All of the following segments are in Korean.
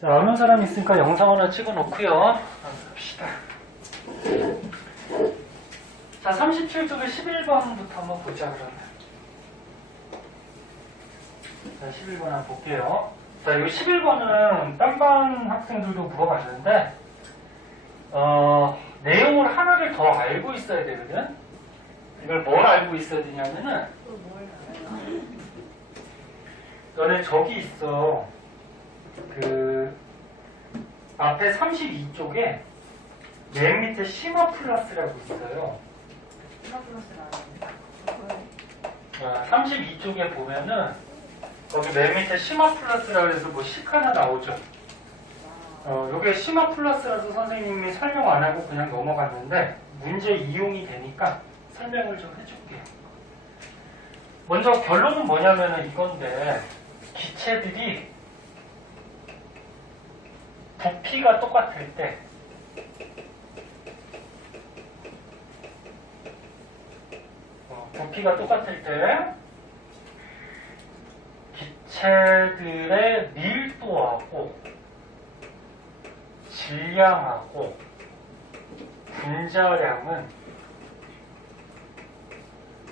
자, 어느 사람 있으니까 영상 하나 찍어 놓고요. 봅시다. 자, 37쪽에 11번부터 한번 보자, 그러면. 자, 11번 한번 볼게요. 자, 이 11번은 딴반 학생들도 물어봤는데, 내용을 하나를 더 알고 있어야 되거든? 이걸 뭘 알고 있어야 되냐면은, 너네 저기 있어. 앞에 32쪽에 맨 밑에 심화 플러스라고 있어요. 심화 플러스는 32쪽에 보면은 거기 맨 밑에 심화 플러스라고 해서 뭐 식 하나 나오죠. 요게 심화 플러스라서 선생님이 설명 안 하고 그냥 넘어갔는데 문제 이용이 되니까 설명을 좀 해줄게요. 먼저 결론은 뭐냐면은 이건데 기체들이 부피가 똑같을 때 기체들의 밀도하고 질량하고 분자량은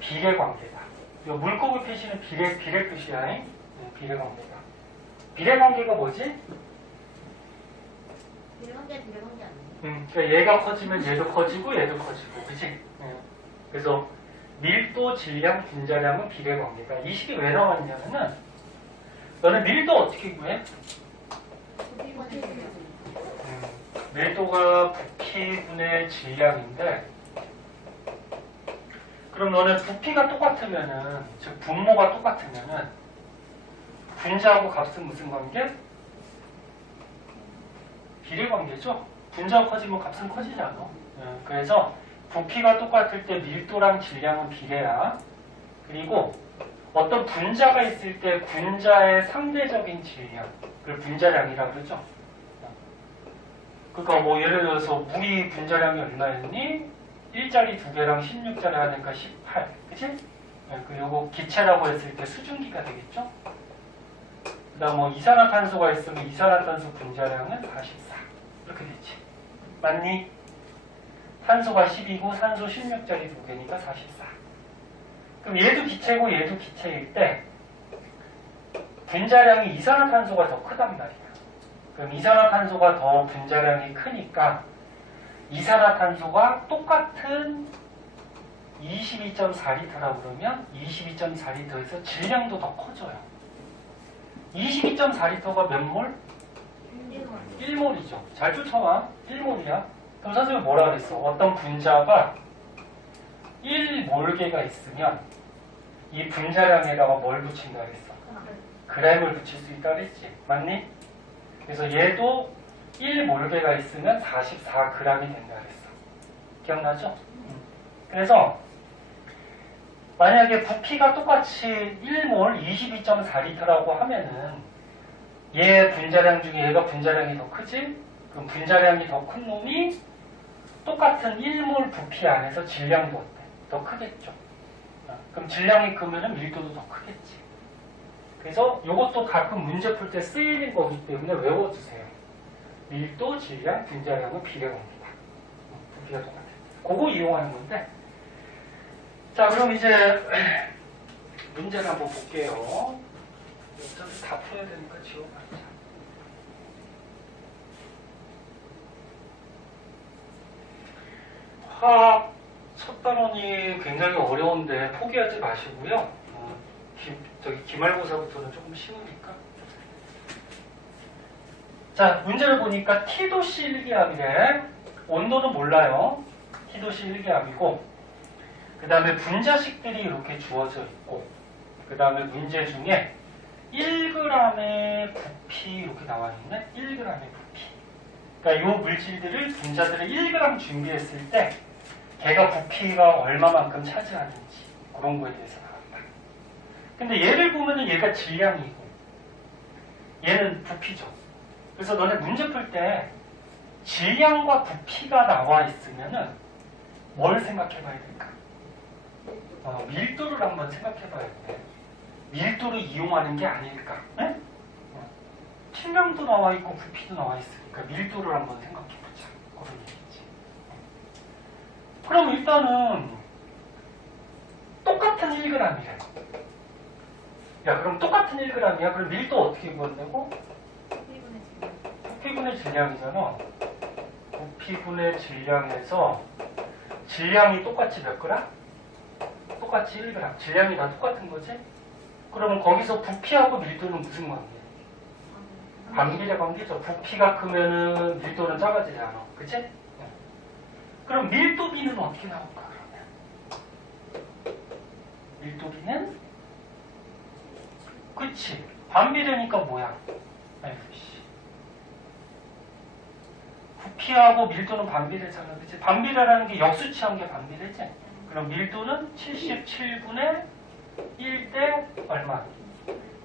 비례관계다. 이 물고기 표시는 비례 뜻이야. 비례관계다. 비례관계가 뭐지? 비례관계 아니에요? 그러니까 얘가 커지면 얘도 커지고 얘도 커지고, 그치? 그래서 밀도, 질량, 분자량은 비례관계다. 이 식이 왜 나왔냐면은 너는 밀도 어떻게 구해? 밀도가 부피분의 질량인데, 그럼 너는 부피가 똑같으면은, 즉 분모가 똑같으면은 분자하고 값은 무슨 관계? 비례관계죠? 분자가 커지면 값은 커지잖아. 그래서 부피가 똑같을 때 밀도랑 질량은 비례야. 그리고 어떤 분자가 있을 때 분자의 상대적인 질량, 그걸 분자량이라고 그러죠. 그러니까 뭐 예를 들어서 물이 분자량이 얼마였니? 1짜리 2개랑 16짜리 하니까 18. 그치? 요거 기체라고 했을 때 수증기가 되겠죠? 그 다음 뭐 이산화탄소가 있으면 이산화탄소 분자량은 44. 이렇게 되지. 맞니? 탄소가 10이고 산소 16짜리 2개니까 44. 그럼 얘도 기체고 얘도 기체일 때 분자량이 이산화탄소가 더 크단 말이야. 그럼 이산화탄소가 더 분자량이 크니까 이산화탄소가 똑같은 22.4리터라고 그러면 22.4리터에서 질량도 더 커져요. 22.4리터가 몇 몰? 1몰이죠. 잘 쫓아와. 1몰이야. 그럼 선생님이 뭐라 그랬어? 어떤 분자가 1몰계가 있으면 이 분자량에다가 뭘 붙인다 그랬어? 그램을 붙일 수 있다 그랬지. 맞니? 그래서 얘도 1몰계가 있으면 44g이 된다 그랬어. 기억나죠? 그래서 만약에 부피가 똑같이 1몰 22.4리터라고 하면은 얘 분자량 중에 얘가 분자량이 더 크지? 그럼 분자량이 더 큰 놈이 똑같은 1몰 부피 안에서 질량도 어때? 더 크겠죠. 그럼 질량이 크면은 밀도도 더 크겠지. 그래서 이것도 가끔 문제 풀 때 쓰이는 거기 때문에 외워주세요. 밀도, 질량, 분자량은 비례관계다. 부피가 똑같아. 그거 이용하는 건데. 자, 그럼 이제 문제를 한번 볼게요. 어차피 다 풀어야 되니까 지워봐야죠. 화학 첫 단원이 굉장히 어려운데 포기하지 마시고요. 기말고사부터는 조금 쉬우니까. 자, 문제를 보니까 T도씨 1기압이래. 온도는 몰라요. T도씨 1기압이고, 그 다음에 분자식들이 이렇게 주어져 있고, 그 다음에 문제 중에 1g의 부피 이렇게 나와 있네. 1g의 부피. 그러니까 이 물질들을 분자들을 1g 준비했을 때 걔가 부피가 얼마만큼 차지하는지 그런 거에 대해서 나왔다. 근데 얘를 보면은 얘가 질량이고 얘는 부피죠. 그래서 너네 문제 풀 때 질량과 부피가 나와 있으면은 뭘 생각해 봐야 될까? 밀도를 한번 생각해 봐야 돼. 밀도를 이용하는 게 아닐까? 네? 칠량도 나와 있고 부피도 나와 있으니까 밀도를 한번 생각해 보자. 그런 얘기지. 그럼 일단은 똑같은 1g이래. 야, 그럼 똑같은 1g이야? 그럼 밀도 어떻게 구한다고? 부피분의 질량이잖아. 부피분의 질량에서 질량이 똑같이 몇 g? 똑같이 1g. 질량이 다 똑같은 거지? 그러면 거기서 부피하고 밀도는 무슨 관계야? 관계자 관계죠. 부피가 크면은 밀도는 작아지지 않아. 그치? 그럼 밀도비는 어떻게 나올까, 그러면? 밀도비는? 그치. 반비례니까 뭐야? FC. 부피하고 밀도는 반비례잖아. 그치? 반비례라는 게 역수치한 게 반비례지? 그럼 밀도는 77분의 1대 얼마?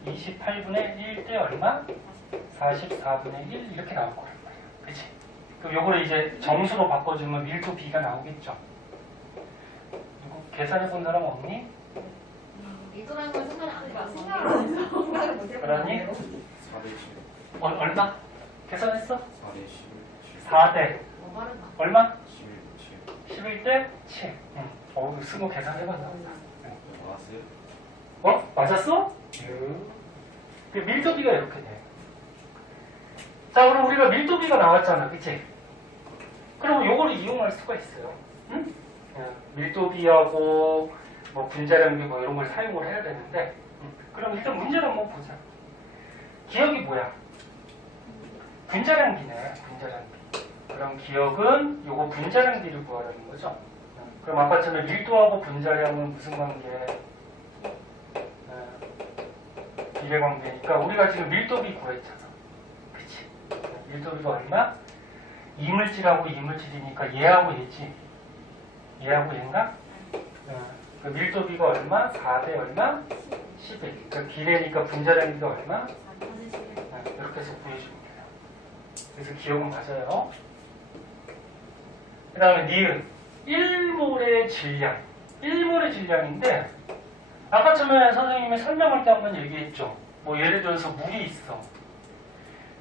28분의 1대 얼마? 44분의 1 이렇게 나올 거란 말이야. 그치? 그럼 요거를 이제 정수로 바꿔주면 밀도 B가 나오겠죠? 누구 계산해 본 사람 없니? 이거라는 건 생각을 못 해요. 그러니? 4대 11. 얼마? 계산했어? 4대 11. 4대 빠르다. 얼마? 11. 11대 7. 어우, 승우 계산해봤나? 나왔어요? 어? 맞았어? 그 밀도비가 이렇게 돼. 자, 그럼 우리가 밀도비가 나왔잖아. 그치? 그럼 요거를 이용할 수가 있어요. 응? 밀도비하고 뭐 분자량비 뭐 이런 걸 사용을 해야 되는데, 그럼 일단 문제를 한번 보자. 기억이 뭐야? 분자량비네. 분자량비. 그럼 기억은 요거 분자량비를 구하라는 거죠. 그럼 아까처럼 밀도하고 분자량은 무슨 관계? 비례관계니까 우리가 지금 밀도비 구했잖아. 그치? 밀도비가 얼마? 이물질하고 이물질이니까 얘하고 얘지. 얘하고 얘인가? 그 밀도비가 얼마? 4대 얼마? 11. 그러니까 비례니까 분자량비가 얼마? 이렇게 해서 구해주면 돼요. 그래서 기억은 맞아요. 그 다음에 니은 1몰의 질량. 1몰의 질량인데 아까 처음에 선생님이 설명할 때 한번 얘기했죠. 뭐 예를 들어서 물이 있어.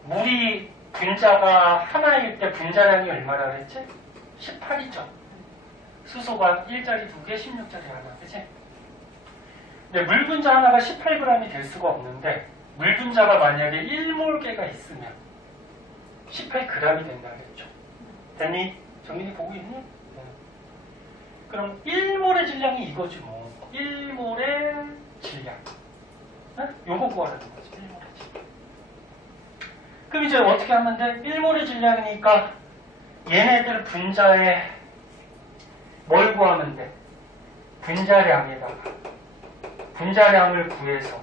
물이 분자가 하나일 때 분자량이 얼마라 그랬지? 18이죠. 수소가 1짜리 2개, 16짜리 하나. 그치? 근데 물 분자 하나가 18g이 될 수가 없는데 물 분자가 만약에 1몰계가 있으면 18g이 된다 그랬죠. 됐니? 정민이 보고 있니? 네. 그럼 1몰의 질량이 이거지 뭐. 1몰의 질량. 네? 요거 구하라는 거지. 1몰의 질량. 그럼 이제 어떻게 하면 돼? 1몰의 질량이니까 얘네들 분자에 뭘 구하면 돼? 분자량에다가 분자량을 구해서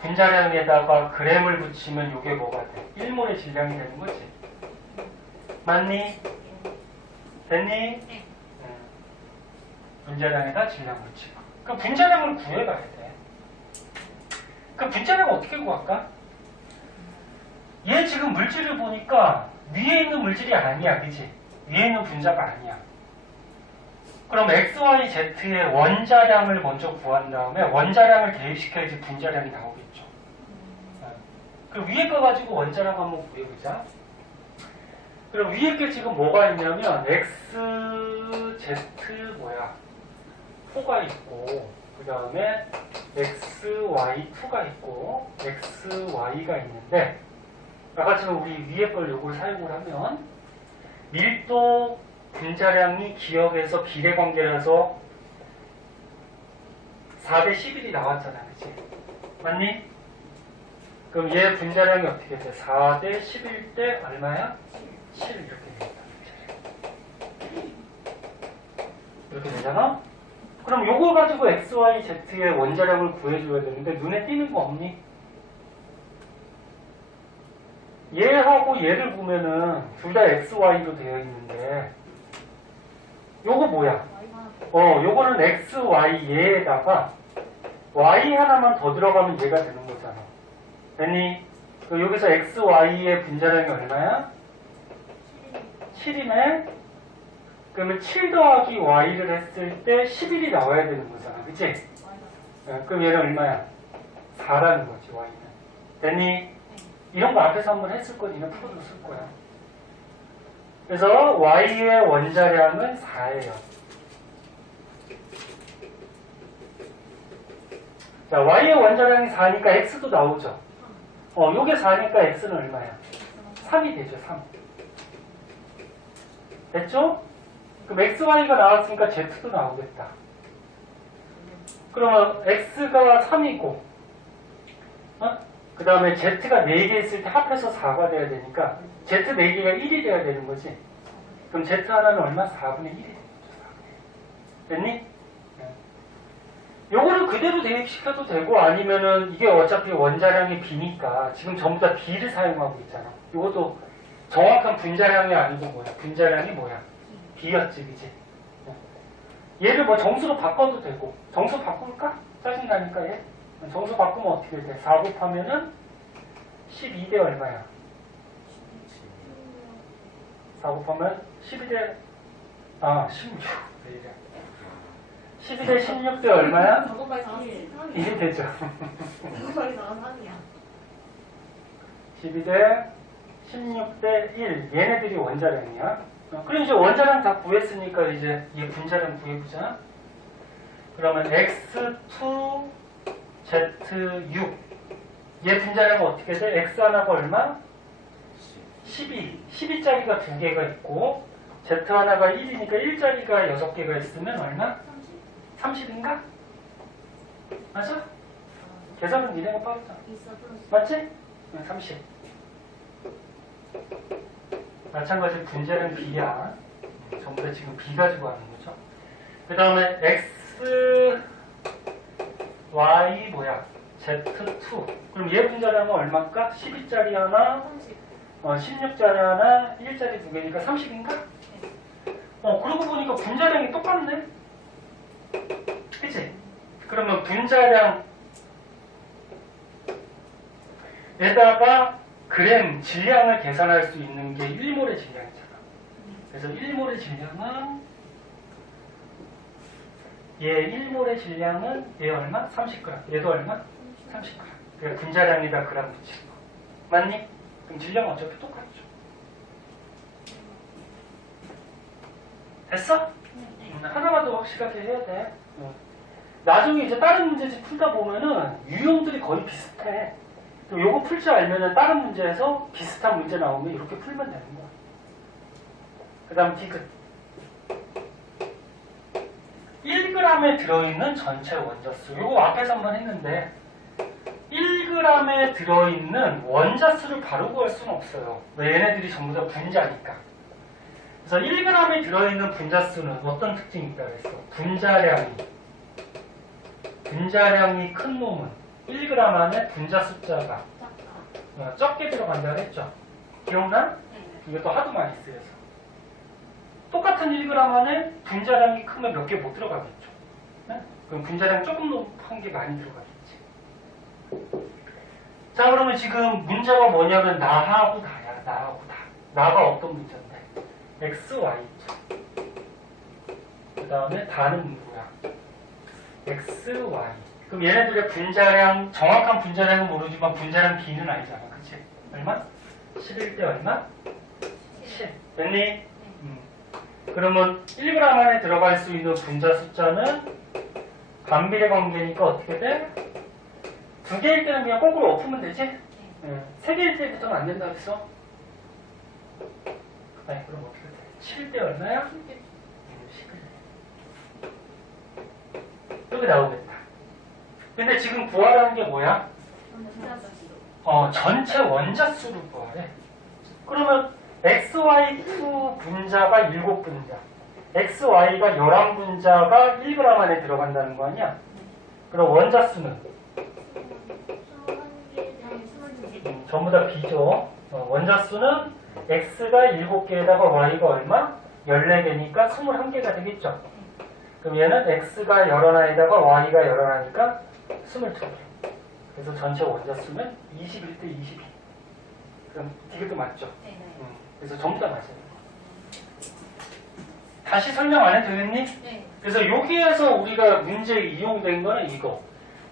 분자량에다가 그램을 붙이면 요게 뭐가 돼? 1몰의 질량이 되는 거지. 맞니? 됐니? 네. 분자량에다 질량 붙이고. 그 분자량을 구해가야 돼. 그 분자량 어떻게 구할까? 얘 지금 물질을 보니까 위에 있는 물질이 아니야, 그치? 위에 있는 분자가 아니야. 그럼 x, y, z의 원자량을 먼저 구한 다음에 원자량을 대입시켜야지 분자량이 나오겠죠. 그 위에 거 가지고 원자량 한번 구해보자. 그럼 위에 게 지금 뭐가 있냐면 x, z 뭐야? 4가 있고 그 다음에 x, y, 2가 있고 x, y가 있는데 아까처럼 우리 위에 걸 요걸 사용을 하면 밀도 분자량이 기억에서 비례관계라서 4대 11이 나왔잖아. 그치? 맞니? 그럼 얘 분자량이 어떻게 돼? 4대 11대 얼마야? 7 이렇게 됩니다. 이렇게 되잖아? 그럼 요거 가지고 x, y, z의 원자량을 구해줘야 되는데 눈에 띄는 거 없니? 얘하고 얘를 보면은 둘 다 x, y로 되어 있는데 요거 뭐야? 요거는 x, y 얘에다가 y 하나만 더 들어가면 얘가 되는 거잖아. 됐니? 여기서 x, y의 분자량이 얼마야? 7이네? 그러면 7 더하기 y를 했을 때 11이 나와야 되는 거잖아. 그치? 그럼 얘는 얼마야? 4라는 거지, y는. 됐니? 이런 거 앞에서 한번 했을 거 니는 풀어줬을 거야. 그래서 y의 원자량은 4예요. 자, y의 원자량이 4니까 x도 나오죠. 요게 4니까 x는 얼마야? 3이 되죠, 3. 됐죠? 그럼 xy가 나왔으니까 z도 나오겠다. 그러면 x가 3이고, 그 다음에 z가 4개 있을 때 합해서 4가 돼야 되니까 z 4개가 1이 돼야 되는 거지. 그럼 z 하나는 얼마? 4분의 1이 되는 거죠. 됐니? 요거를 그대로 대입시켜도 되고 아니면은 이게 어차피 원자량이 B니까 지금 전부 다 B를 사용하고 있잖아. 요것도 정확한 분자량이 아니고 뭐야? 분자량이 뭐야? B였지, 그지? 얘를 뭐 정수로 바꿔도 되고 정수 바꿀까? 짜증나니까 얘 정수 바꾸면 어떻게 돼? 4 곱하면은 12대 얼마야? 4 곱하면 12대 16. 왜 이래? 12대 16대 얼마야? 저것까지 나와서 3이야. 1이 되죠. 저것까지 나와서 3이야. 12대 16대 1. 얘네들이 원자량이야. 그럼 이제 원자량 다 구했으니까 이제 얘 분자량 구해보자. 그러면 x2 z6. 얘 분자량은 어떻게 돼? x 하나가 얼마? 12. 12짜리가 2개가 있고 z 하나가 1이니까 1짜리가 6개가 있으면 얼마? 30인가? 맞아? 계산은 니네가 빠르잖아. 있어, 플러스. 맞지? 30. 마찬가지로 분자량 B야. 전부 다 지금 B 가지고 하는 거죠. 그 다음에 X, Y 뭐야? Z2. 그럼 얘 분자량은 얼마일까? 12짜리 하나, 30. 16짜리 하나, 1짜리 2개니까 30인가? 그러고 보니까 분자량이 똑같네? 그치? 그러면 분자량 에다가 그램 질량을 계산할 수 있는 게 1몰의 질량이잖아. 그래서 1몰의 질량은 얘 1몰의 질량은 얘 얼마? 30g. 얘도 얼마? 30g. 그러니까 분자량에다 그램 붙이는 거. 맞니? 그럼 질량은 어차피 똑같죠. 됐어? 하나만 더 확실하게 해야 돼. 나중에 이제 다른 문제집 풀다 보면은 유형들이 거의 비슷해. 요거 풀 줄 알면은 다른 문제에서 비슷한 문제 나오면 이렇게 풀면 되는 거야. 그 다음 디귿. 1g에 들어있는 전체 원자수. 요거 앞에서 한번 했는데 1g에 들어있는 원자수를 바로 구할 수는 없어요. 왜? 얘네들이 전부 다 분자니까. 그래서 1g에 들어있는 분자수는 어떤 특징이 있다고 했어? 분자량이 큰 놈은 1g 안에 분자 숫자가 적게 들어간다고 했죠. 기억나? 이것도 하도 많이 쓰여서. 똑같은 1g 안에 분자량이 크면 몇 개 못 들어가겠죠. 네? 그럼 분자량 조금 한 게 많이 들어가겠지. 자, 그러면 지금 문제가 뭐냐면 나하고 나야. 나하고 나. 나가 어떤 문제인데? x, y. 그 다음에 다는 누구야? x, y. 그럼 얘네들의 분자량, 정확한 분자량은 모르지만 분자량 B는 아니잖아. 그치? 얼마? 11대 얼마? 10. 됐니? 그러면 1g 안에 들어갈 수 있는 분자 숫자는 반비례 관계니까 어떻게 돼? 2개일 때는 그냥 거꾸로 엎으면 되지? 3개일 때부터는 안 된다 그랬어? 아니, 그럼 어떻게 돼? 7대 얼마야? 11. 여기 나오겠다. 근데 지금 구하라는 게 뭐야? 전체 원자수를 구하래. 그러면 XY2 분자가 7분자, XY가 11분자가 1g 안에 들어간다는 거 아니야? 그럼 원자수는? 전부 다 B죠. 원자수는 X가 7개에다가 Y가 얼마? 14개니까 21개가 되겠죠. 그럼 얘는 X가 11에다가 Y가 11이니까 22개. 그래서 전체 원자수는 21대 22. 그럼 디귿도 맞죠? 그래서 전부 다 맞아요. 다시 설명 안 해도 되겠니? 네. 그래서 여기에서 우리가 문제에 이용된 거는 이거.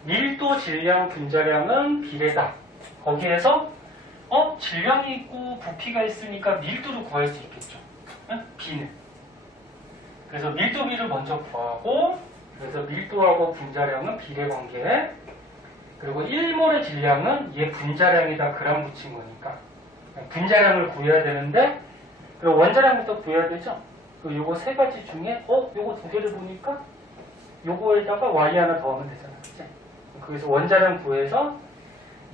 밀도, 질량, 분자량은 비례다. 거기에서 질량이 있고 부피가 있으니까 밀도를 구할 수 있겠죠. 응? B는. 그래서 밀도 B를 먼저 구하고, 그래서 밀도하고 분자량은 비례관계. 그리고 1몰의 질량은 얘 분자량에다 그람 붙인 거니까 분자량을 구해야 되는데, 그리고 원자량부터 구해야 되죠. 그 요거 세 가지 중에 요거 두 개를 보니까 요거에다가 y 하나 더하면 되잖아, 그치? 그래서 원자량 구해서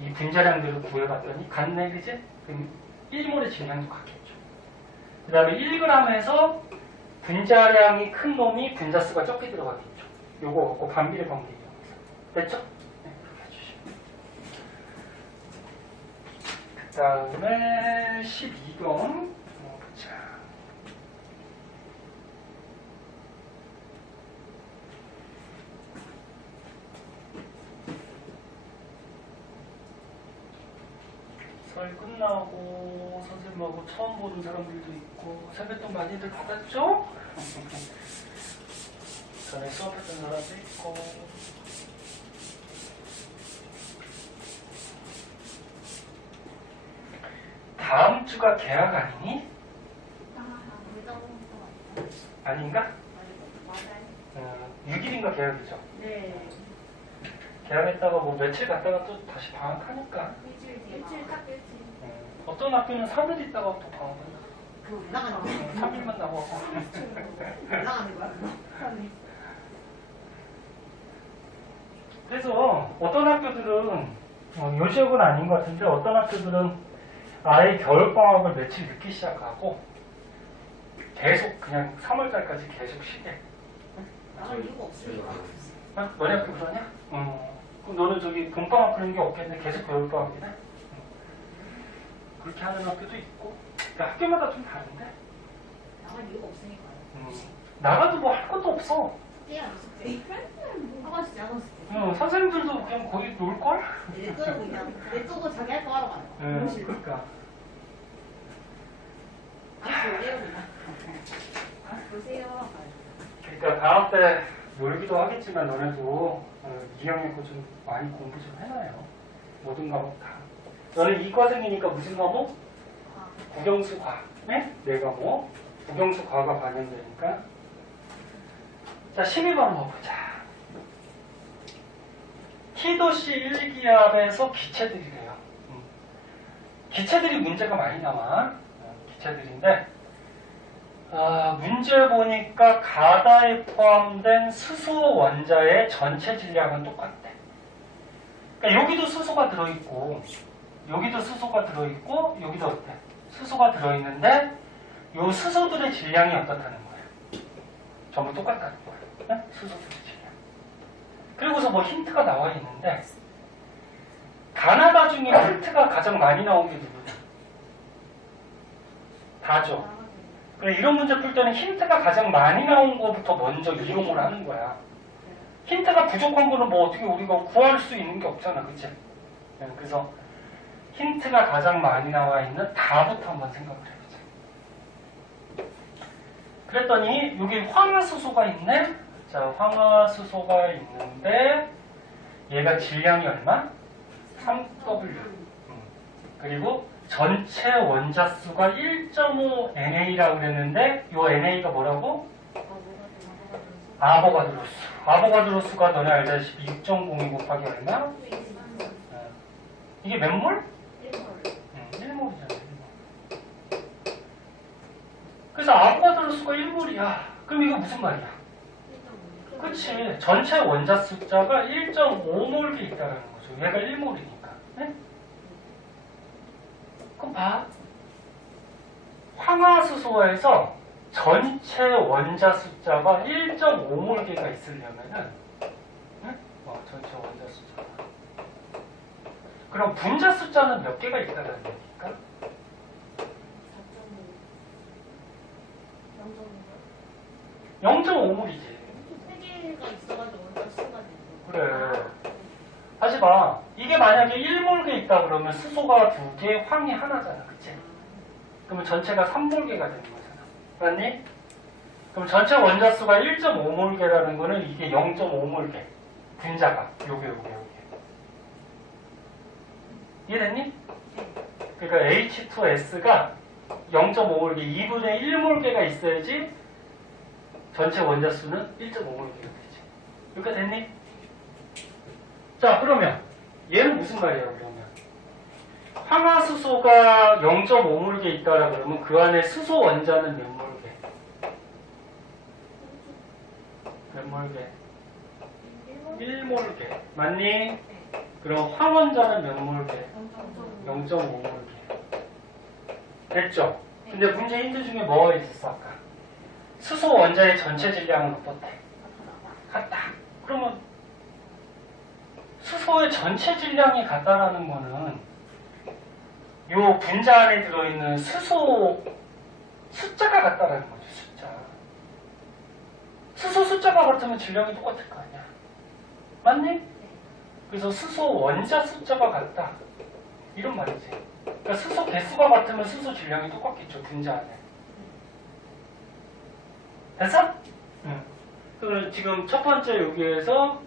이 분자량들을 구해봤더니 같네, 그치? 그럼 1몰의 질량도 같겠죠. 그 다음에 1g에서 분자량이 큰 놈이 분자수가 적게 들어가겠죠. 요거 갖고 반비례 관계 이용해서. 됐죠? 네, 그렇게 해주시면. 그 다음에 12번 보자. 설 끝나고 선생님하고 처음 보는 사람들도 있고 세뱃돈 많이들 받았죠? 전에 수업했던 사람도 있고. 다음 주가 개학 아니니? 아닌가? 맞아요. 6일인가 개학이죠. 네. 개학했다가 뭐 며칠 갔다가 또 다시 방학하니까. 일주일 딱 일주일. 어떤 학교는 3일 있다가 또 방학한다. 그 올라가는 거. 3일만 나오고. 올라가는 거야. 그래서 어떤 학교들은 요 지역은 아닌 것 같은데 어떤 학교들은 아예 겨울방학을 며칠 늦게 시작하고 계속 그냥 3월달까지 계속 쉬게. 나갈 이유가 없으니까. 너네 학교 그러냐? 그럼 너는 저기 봄방학 그런 게 없겠네. 계속 겨울방학이네. 그렇게 하는 학교도 있고. 그러니까 학교마다 좀 다른데. 나갈 이유가 없으니까. 나가도 뭐 할 것도 없어. 숙제야, 숙제. 하고 싶지 않았을 때. 선생님들도 그냥 거기 놀걸? 내 그냥 내 쪽은 자기 할 거 하러 가요. 그러니까. 보세요, 그냥. 보세요. 그러니까 방학 때 놀기도 하겠지만 너네도 2학년 거 좀 많이 공부 좀 해놔요. 모든 과목 다. 너는 이과생이니까 무슨 과목? 국영수 과. 네? 네 과목. 국영수 과가 반영되니까. 자, 12번 한번 보자. T도시 1기압에서 기체들이래요. 기체들이 문제가 많이 나와. 기체들인데 문제 보니까 가다에 포함된 수소 원자의 전체 질량은 똑같대. 그러니까 여기도 수소가 들어있고 여기도 수소가 들어있고 여기도 어때? 수소가 들어있는데 요 수소들의 질량이 어떻다는 거야? 전부 똑같다는 거야. 네? 수소들의 질량. 그리고서 뭐 힌트가 나와 있는데 가나다 중에 힌트가 가장 많이 나온 게 누구냐? 다죠. 그래, 이런 문제 풀 때는 힌트가 가장 많이 나온 거부터 먼저 이용을 하는 거야. 힌트가 부족한 거는 뭐 어떻게 우리가 구할 수 있는 게 없잖아, 그치? 네, 그래서 힌트가 가장 많이 나와 있는 다부터 한번 생각을 해보자. 그랬더니 여기 황화수소가 있네. 자, 황화수소가 있는데 얘가 질량이 얼마? 3W. 그리고 전체 원자수가 1.5 NA라고 그랬는데 이 NA가 뭐라고? 아보가드로수. 아보가드로수가 너네 알다시피 6.02 곱하기 얼마? 이게 몇 몰? 1몰이잖아. 1몰. 그래서 아보가드로수가 1몰이야. 그럼 이거 무슨 말이야? 그치. 전체 원자 숫자가 1.5몰이 있다는 거죠. 얘가 1몰이니까. 네? 그럼 봐. 황화수소에서 전체 원자 숫자가 1.5몰개가 있으려면은 전체 원자 숫자가 그럼 분자 숫자는 몇 개가 있다는 얘기일까? 0.5몰이지. 3개가 있어가지고 원자 수가 되고. 그래. 다시 봐. 이게 만약에 1몰개 있다 그러면 수소가 2개, 황이 하나잖아. 그치? 그러면 전체가 3몰개가 되는 거잖아. 맞니? 그럼 전체 원자수가 1.5몰개라는 거는 이게 0.5몰개. 분자가. 요게. 이해됐니? 그러니까 H2S가 0.5몰개, 2분의 1몰개가 있어야지 전체 원자수는 1.5몰개가 되지. 그러니까 됐니? 자, 그러면 얘는 무슨 말이야, 그러면? 황화수소가 0.5몰개 있다라 그러면 그 안에 수소 원자는 몇 몰개? 몇 몰개? 1몰개. 맞니? 그럼 황원자는 몇 몰개? 0.5몰개. 됐죠? 근데 문제 힌트 중에 뭐가 있었어, 아까? 수소 원자의 전체 질량은 어떻대? 같다. 그러면 수소의 전체 질량이 같다라는 거는 요 분자 안에 들어있는 수소 숫자가 같다라는 거죠, 숫자. 수소 숫자가 같으면 질량이 똑같을 거 아니야. 맞니? 그래서 수소 원자 숫자가 같다. 이런 말이지. 그러니까 수소 개수가 같으면 수소 질량이 똑같겠죠, 분자 안에. 됐어? 응. 그럼 지금 첫 번째 여기에서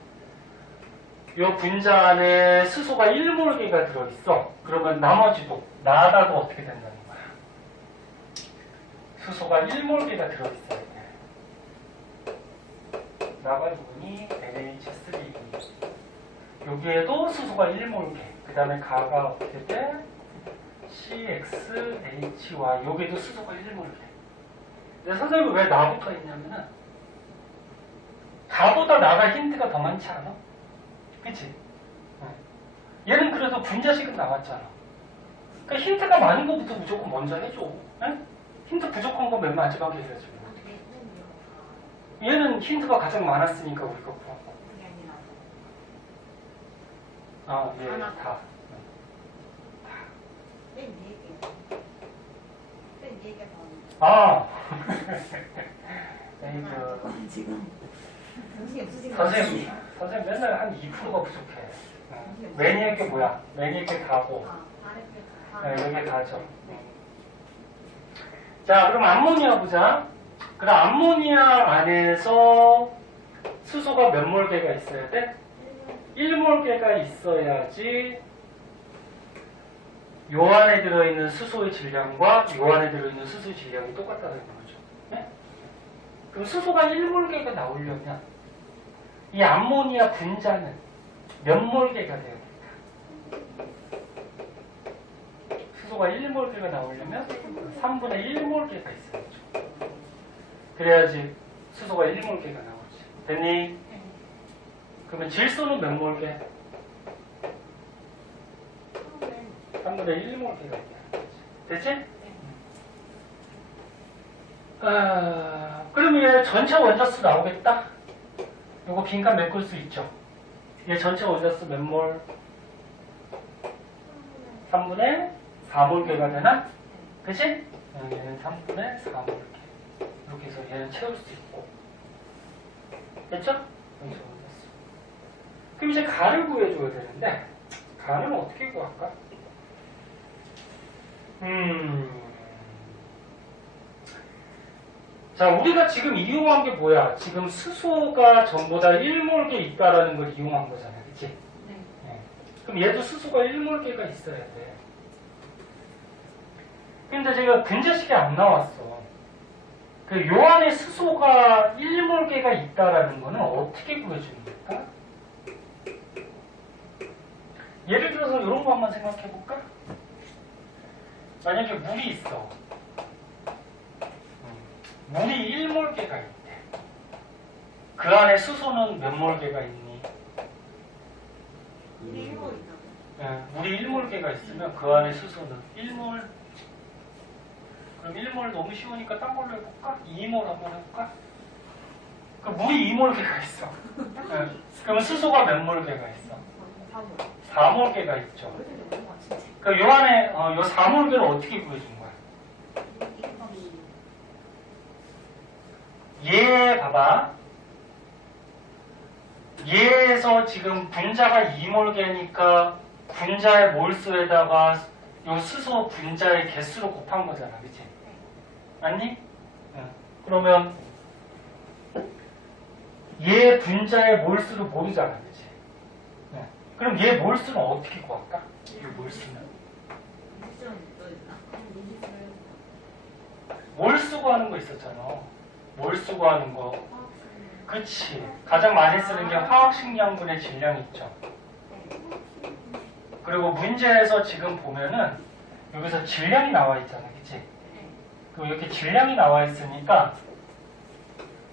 요 분자 안에 수소가 1몰개가 들어있어. 그러면 나머지도 나다도 어떻게 된다는 거야? 수소가 1몰개가 들어있어야 돼. 나가 부분이 NH3. 여기에도 수소가 1몰개. 그 다음에 가가 어떻게 돼? CXHY. 여기도 수소가 1몰개. 근데 선생님은 왜 나부터 했냐면은 가보다 나가 힌트가 더 많지 않아? 그치? 얘는 그래도 분자식은 나왔잖아. 그러니까 힌트가 많은 것부터 무조건 먼저 해줘. 응? 힌트 부족한 건 맨 마지막에 해야지. 얘는 힌트가 가장 많았으니까 우리가 구하고. 아, 예, 다. 아, 지금 정신이 없으신 거 선생님 맨날 한 2%가 부족해. 매니에게 뭐야? 매니에게 다고. 여기 다죠. 자, 그럼 암모니아 보자. 그럼 암모니아 안에서 수소가 몇 몰개가 있어야 돼? 1몰개가 있어야지 요 안에 들어있는 수소의 질량과 요 안에 들어있는 수소의 질량이 똑같다는 거죠. 네? 그럼 수소가 1몰개가 나오려면 이 암모니아 분자는 몇 몰개가 돼야 될까? 수소가 1몰개가 나오려면 3분의 1몰개가 있어야죠. 그래야지 수소가 1몰개가 나오지. 됐니? 그러면 질소는 몇 몰개? 3분의 1몰개가 있어야지. 됐지? 그럼 얘 전체 원자수 나오겠다? 요거 빈칸 메꿀 수 있죠? 얘 전체 원자수 몇 몰? 3분의 4몰개가 되나? 그치? 얘는 3분의 4몰개. 이렇게 해서 얘는 채울 수 있고. 됐죠? 전체 원자수. 그럼 이제 가를 구해줘야 되는데, 가는 어떻게 구할까? 자, 우리가 지금 이용한 게 뭐야? 지금 수소가 전부 다 1몰개 있다라는 걸 이용한 거잖아. 그치? 네. 그럼 얘도 수소가 1몰개가 있어야 돼. 근데 제가 분자식이 안 나왔어. 그 요 안에 수소가 1몰개가 있다라는 거는 어떻게 구해주는 걸까? 예를 들어서 이런 거 한번 생각해 볼까? 만약에 물이 있어. 물이 1몰개가 있대. 그 안에 수소는 몇 몰개가 있니? 우리 일본 있다고. 네, 물이 1몰개가 있으면 그 안에 수소는 1몰. 그럼 1몰 너무 쉬우니까 딴 걸로 해볼까? 2몰 한번 해볼까? 그 물이 2몰개가 있어. 네, 그럼 수소가 몇 몰개가 있어? 4몰개가 있죠. 그 요 안에 요 4몰개를 어떻게 구해준 거야? 얘 봐봐. 얘에서 지금 분자가 2몰개니까 분자의 몰수에다가 요 수소 분자의 개수로 곱한 거잖아. 그치? 맞니? 응. 그러면 얘 분자의 몰수를 모르잖아. 그치? 응. 그럼 얘 몰수는 어떻게 구할까? 이 몰수는? 옵션 넣어주나? 몰수 구하는 거 있었잖아. 몰수 구하는 거. 그치. 가장 많이 쓰는 게 화학식량분의 질량 있죠. 그리고 문제에서 지금 보면은 여기서 질량이 나와 있잖아. 그치? 그리고 이렇게 질량이 나와 있으니까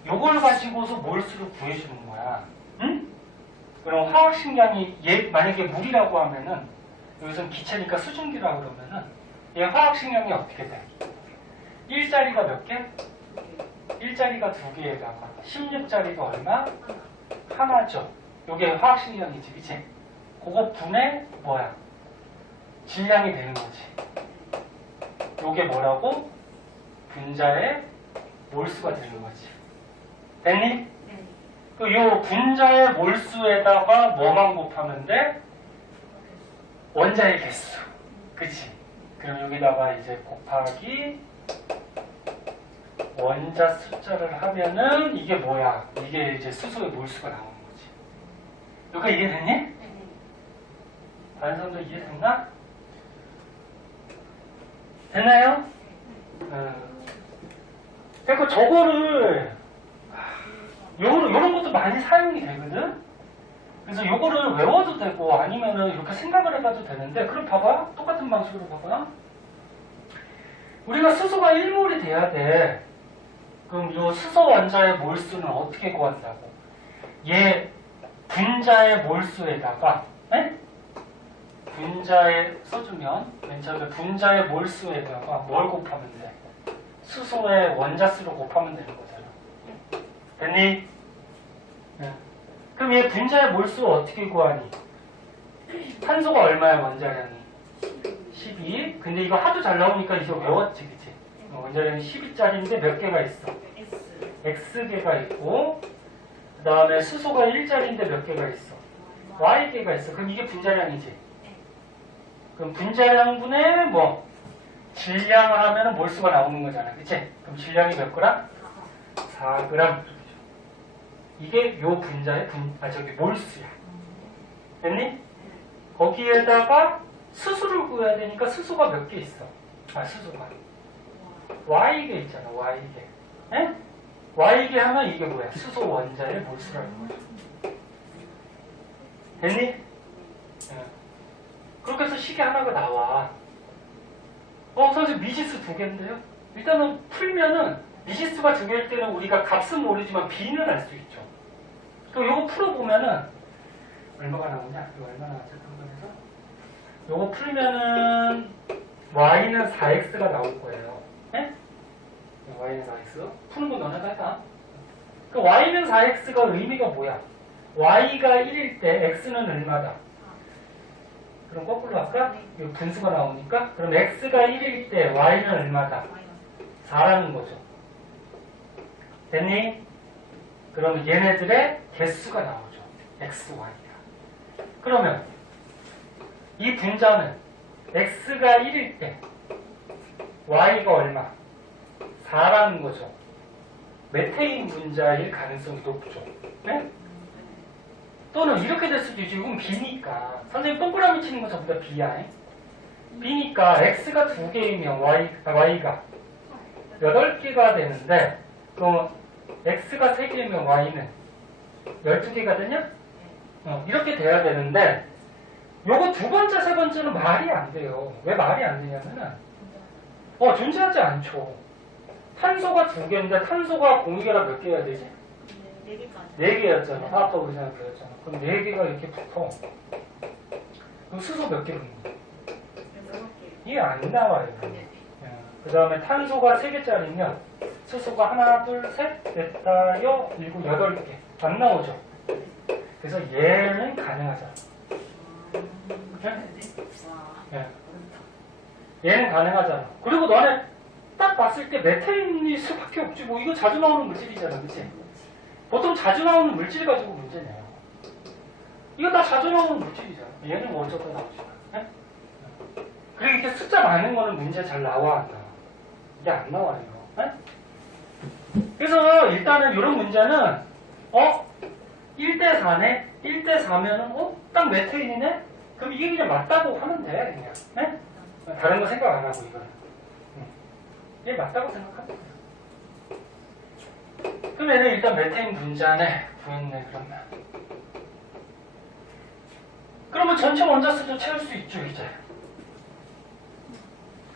요걸 가지고서 몰수를 구해주는 거야. 응? 그럼 화학식량이 얘 만약에 물이라고 하면은 여기서는 기체니까 수증기라고 그러면은 얘 화학식량이 어떻게 돼? 1자리가 몇 개? 1자리가 2개에다가 16자리가 얼마? 하나죠. 요게 화학식량이지, 그치? 그거 분의 뭐야? 질량이 되는 거지. 요게 뭐라고? 분자의 몰수가 되는 거지. 됐니? 그 요 분자의 몰수에다가 뭐만 곱하면 돼? 원자의 개수. 그치? 그럼 여기다가 이제 곱하기 원자 숫자를 하면은 이게 뭐야? 이게 이제 수소의 몰수가 나오는 거지. 여기가 이해됐니? 다른 사람들 이해됐나? 됐나요? 그러니까 저거를 요런 것도 많이 사용이 되거든? 그래서 요거를 외워도 되고 아니면은 이렇게 생각을 해봐도 되는데 그럼 봐봐. 똑같은 방식으로 봐봐. 우리가 수소가 1몰이 돼야 돼. 그럼 요 수소 원자의 몰수는 어떻게 구한다고? 얘 분자의 몰수에다가 분자에 써주면 맨 처음에 분자의 몰수에다가 뭘 곱하면 돼? 수소의 원자수로 곱하면 되는 거잖아. 됐니? 네. 그럼 얘 분자의 몰수 어떻게 구하니? 탄소가 얼마야 원자량이? 12. 근데 이거 하도 잘 나오니까 이제 외웠지, 그치? 원자량이 12짜리인데 몇 개가 있어? X개가 있고 그 다음에 수소가 1짜리인데 몇 개가 있어? Y개가 있어. 그럼 이게 분자량이지? 그럼 분자량분의 뭐? 질량을 하면 몰수가 나오는 거잖아. 그치? 그럼 질량이 몇 그램? 4g. 이게 요 분자의 몰수야. 됐니? 거기에다가 수소를 구해야 되니까 수소가 몇 개 있어? 수소가 Y개 있잖아. Y개. 에? Y개 하면 이게 뭐야? 수소 원자의 몰수라는 거야. 됐니? 그렇게 해서 식이 하나가 나와. 선생님 미지수 2개인데요? 일단은 풀면은 미지수가 2개일 때는 우리가 값은 모르지만 B는 알 수 있죠. 그럼 요거 풀어보면은 얼마가 나오냐? 이거 얼마 나왔죠? 한번에서 요거 풀면은 Y는 4X가 나올 거예요. 네? Y는 4X. 푸는 거 너네가 해봐. 그 Y는 4X가 의미가 뭐야? Y가 1일 때 X는 얼마다? 그럼 거꾸로 할까? 이거 분수가 나오니까 그럼 X가 1일 때 Y는 얼마다? 4라는 거죠. 됐니? 그러면 얘네들의 개수가 나오죠. X, Y가. 그러면 이 분자는 X가 1일 때 Y가 얼마? 4라는 거죠. 메테인 분자일 가능성이 높죠. 네? 또는 이렇게 될 수도 있지. 이건 B니까. 선생님 동그라미 치는 거 전부 다 B야. B니까 X가 2개이면 Y가 8개가 되는데 그럼 X가 3개면 Y는 12개가 되냐? 이렇게 돼야 되는데 요거 두 번째, 세 번째는 말이 안 돼요. 왜 말이 안 되냐면은 존재하지 않죠. 탄소가 2개인데 탄소가 공유계가 몇 개여야 되지? 4개였잖아. 화학적 의사는 그랬잖아. 그럼 4개가 이렇게 붙어. 그럼 수소 몇 개 붙는 거야? 이게 안 나와요. 그 다음에 탄소가 3개짜리면 수소가 하나, 둘, 셋, 넷, 다, 여, 일곱, 8개. 안 나오죠? 그래서 얘는 가능하잖아. 네? 얘는 가능하잖아. 그리고 너네 딱 봤을 때 메테인일 수밖에 없지. 뭐 이거 자주 나오는 물질이잖아. 그치? 보통 자주 나오는 물질 가지고 문제 내요. 이거 다 자주 나오는 물질이잖아. 얘는 먼저 더 나오잖아. 네? 그리고 이렇게 숫자 많은 거는 문제 잘 나와, 안 나와? 이게 안 나와요. 네? 그래서 일단은 이런 문제는 1대 4네? 1대 4면은 딱 메테인이네? 그럼 이게 그냥 맞다고 하면 돼. 그냥. 네? 다른 거 생각 안 하고 이거는. 이게 맞다고 생각합니다. 그럼 얘는 일단 메테인 분자네 구했네. 그러면 전체 원자수도 채울 수 있죠 이제.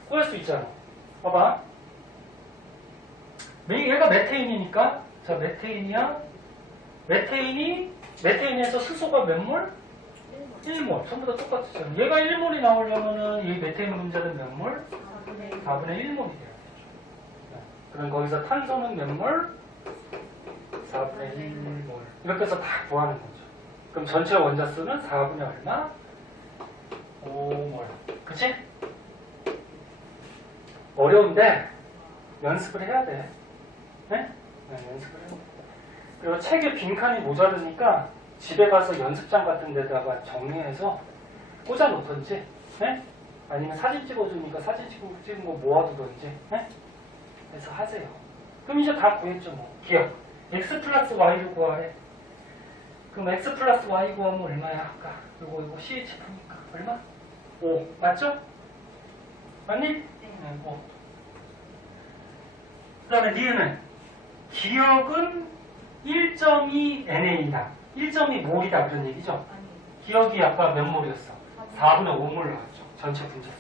구할 수 있잖아. 봐봐. 얘가 메테인이니까 자 메테인이야. 메테인에서 수소가 몇 몰? 1몰. 전부 다 똑같잖아. 얘가 1몰이 나오려면은 이 메테인 분자는 몇 몰? 4분의 1몰이 돼야 되죠. 그럼 거기서 탄소는 몇 몰? 4분의 1몰. 이렇게 해서 다 구하는 거죠. 그럼 전체 원자수는 4분의 얼마? 5몰. 그치? 어려운데 연습을 해야 돼. 네? 연습을 해야 돼. 그리고 책에 빈칸이 모자르니까 집에 가서 연습장 같은 데다가 정리해서 꽂아 놓던지, 네? 아니면 사진 찍어주니까 사진 찍은 거 모아두던지, 네? 해서 하세요. 그럼 이제 다 구했죠, 뭐. 기억. x 플러스 y를 구하래. 그럼 x 플러스 y 구하면 얼마야? 아까. 이거 CHF니까. 얼마? 5. 맞죠? 맞니? 네. 5. 그 다음에 니은은 기억은 1.2 NA다. 1.2 몰이다. 그런 얘기죠? 기억이 아까 몇 몰이었어? 4분의 5몰 나왔죠. 전체 분자수.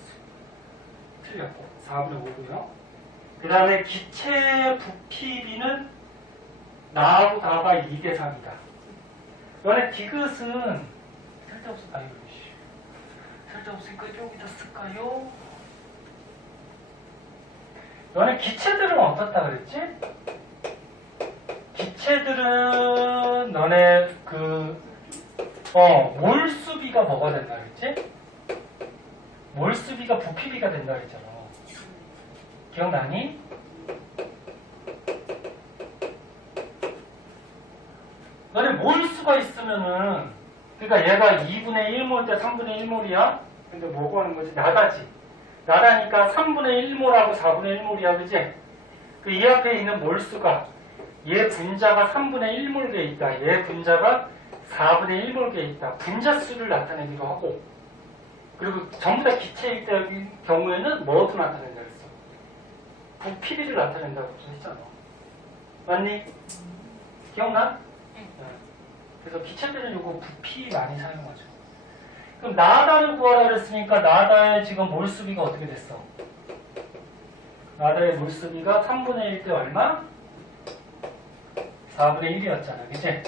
틀렸고. 4분의 5고요. 그 다음에 기체 부피비는 나하고 다가 2대 3이다. 너네 디귿은 쓸데없으니까 여기다 쓸까요? 너네 기체들은 어떻다 그랬지? 기체들은 너네 몰수비가 뭐가 된다 그랬지? 몰수비가 부피비가 된다 그랬잖아. 기억나니? 너네 몰수가 있으면은 그러니까 얘가 2분의 1몰 대 3분의 1몰이야? 근데 뭐고 하는 거지? 나다지. 나다니까 3분의 1몰하고 4분의 1몰이야, 그지? 그 이 앞에 있는 몰수가 얘 분자가 3분의 1몰계에 있다. 얘 분자가 4분의 1몰계에 있다. 분자수를 나타내기도 하고 그리고 전부 다 기체일 때 경우에는 뭐도 나타낸다 그랬어? 부피비를 나타낸다고 했잖아. 맞니? 기억나? 그래서 기체들은 요거 부피 많이 사용하죠. 그럼 나다를 구하라 그랬으니까 나다의 지금 몰수비가 어떻게 됐어? 나다의 몰수비가 3분의 1 때 얼마? 4분의 1이었잖아. 그치?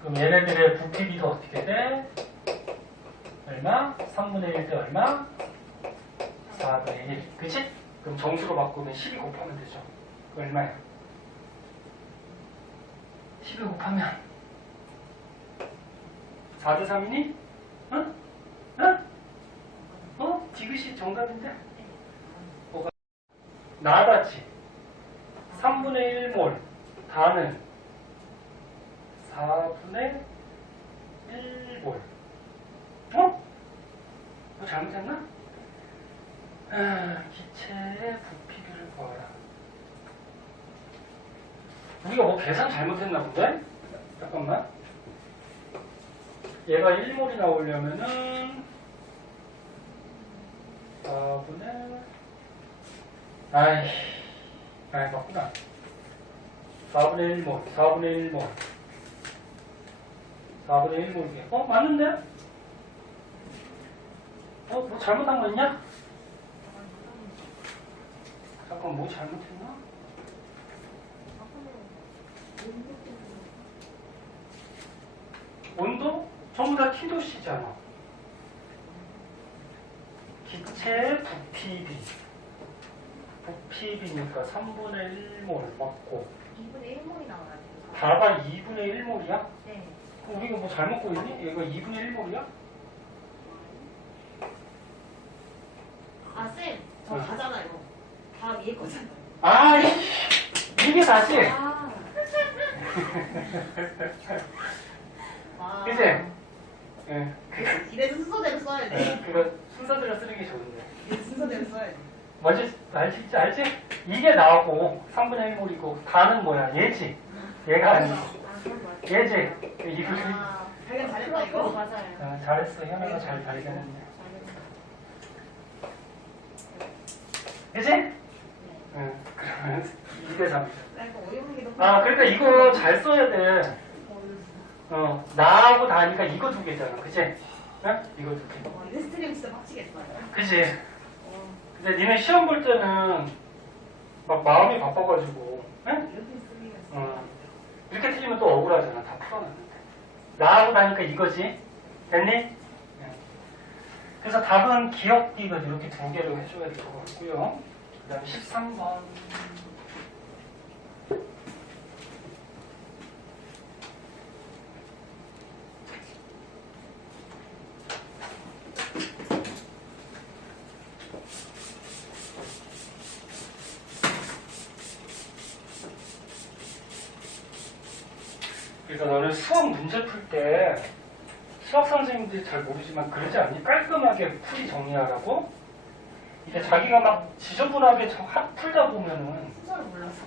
그럼 얘네들의 부피비도 어떻게 돼? 얼마? 3분의 1 때 얼마? 4분의 1. 그치? 그럼 정수로 바꾸면 12 곱하면 되죠. 그 얼마야? 12 곱하면 4대 3이니? 응? 응? 디귿이 정답인데? 뭐가? 나다지. 3분의 1몰. 다는 4분의 1몰. 뭐 잘못했나? 기체의 부피비를 구하라. 우리가 뭐 계산 잘못했나 본데? 잠깐만. 얘가 1몰이 나오려면은 4분의 맞구나. 4분의 1몰 4분의 1몰 4분의 1몰 맞는데? 뭐 잘못한 거 있냐? 잠깐 뭐 잘못했나? 온도? 전부 다 T도씨잖아. 기체의 부피비. 부피비니까 3분의 1몰 맞고. 2분의 1몰이 나와가지고. 다가 2분의 1몰이야? 네. 그럼 우리가 뭐 잘못 구했니? 얘가 2분의 1몰이야? 아, 쌤. 저 가잖아요. 다 위에 거잖아요. 이게 다시. 그치? 예. 이래도 순서대로 써야 돼. 그거 순서대로 쓰는 게 좋은데. 순서대로 써야 돼. 뭔지 알지? 이게 나오고 3분의 1몰이고 다는 뭐야? 얘지? 얘가 아니지. 얘지? 발견 잘했다, 이거. 맞아요. 잘했어. 현아가 잘 발견했네. 그지? 응. 그러면 2대3. 이거 어려운 게 너무 아, 그러니까 이거 잘 써야 돼. 나하고 다니까 이거 두 개잖아. 그지? 응? 이거 두 개. 일스트림 진짜 빡치겠어요. 그지? 근데 니네 시험 볼 때는 막 마음이 바빠가지고, 응? 이렇게 쓰기가 있어. 이렇게 틀리면 또 억울하잖아. 다 풀어놨는데. 나하고 다니까 이거지? 됐니? 응. 그래서 답은 기억 디귿 이렇게 두 개로 해줘야 될 것 같고요. 그 다음에 13번. 그래서 너는 수학 문제 풀 때 수학 선생님들이 잘 모르지만 그러지 않니? 깔끔하게 풀이 정리하라고? 이게 자기가 막 지저분하게 풀다 보면은 순서를 몰라서.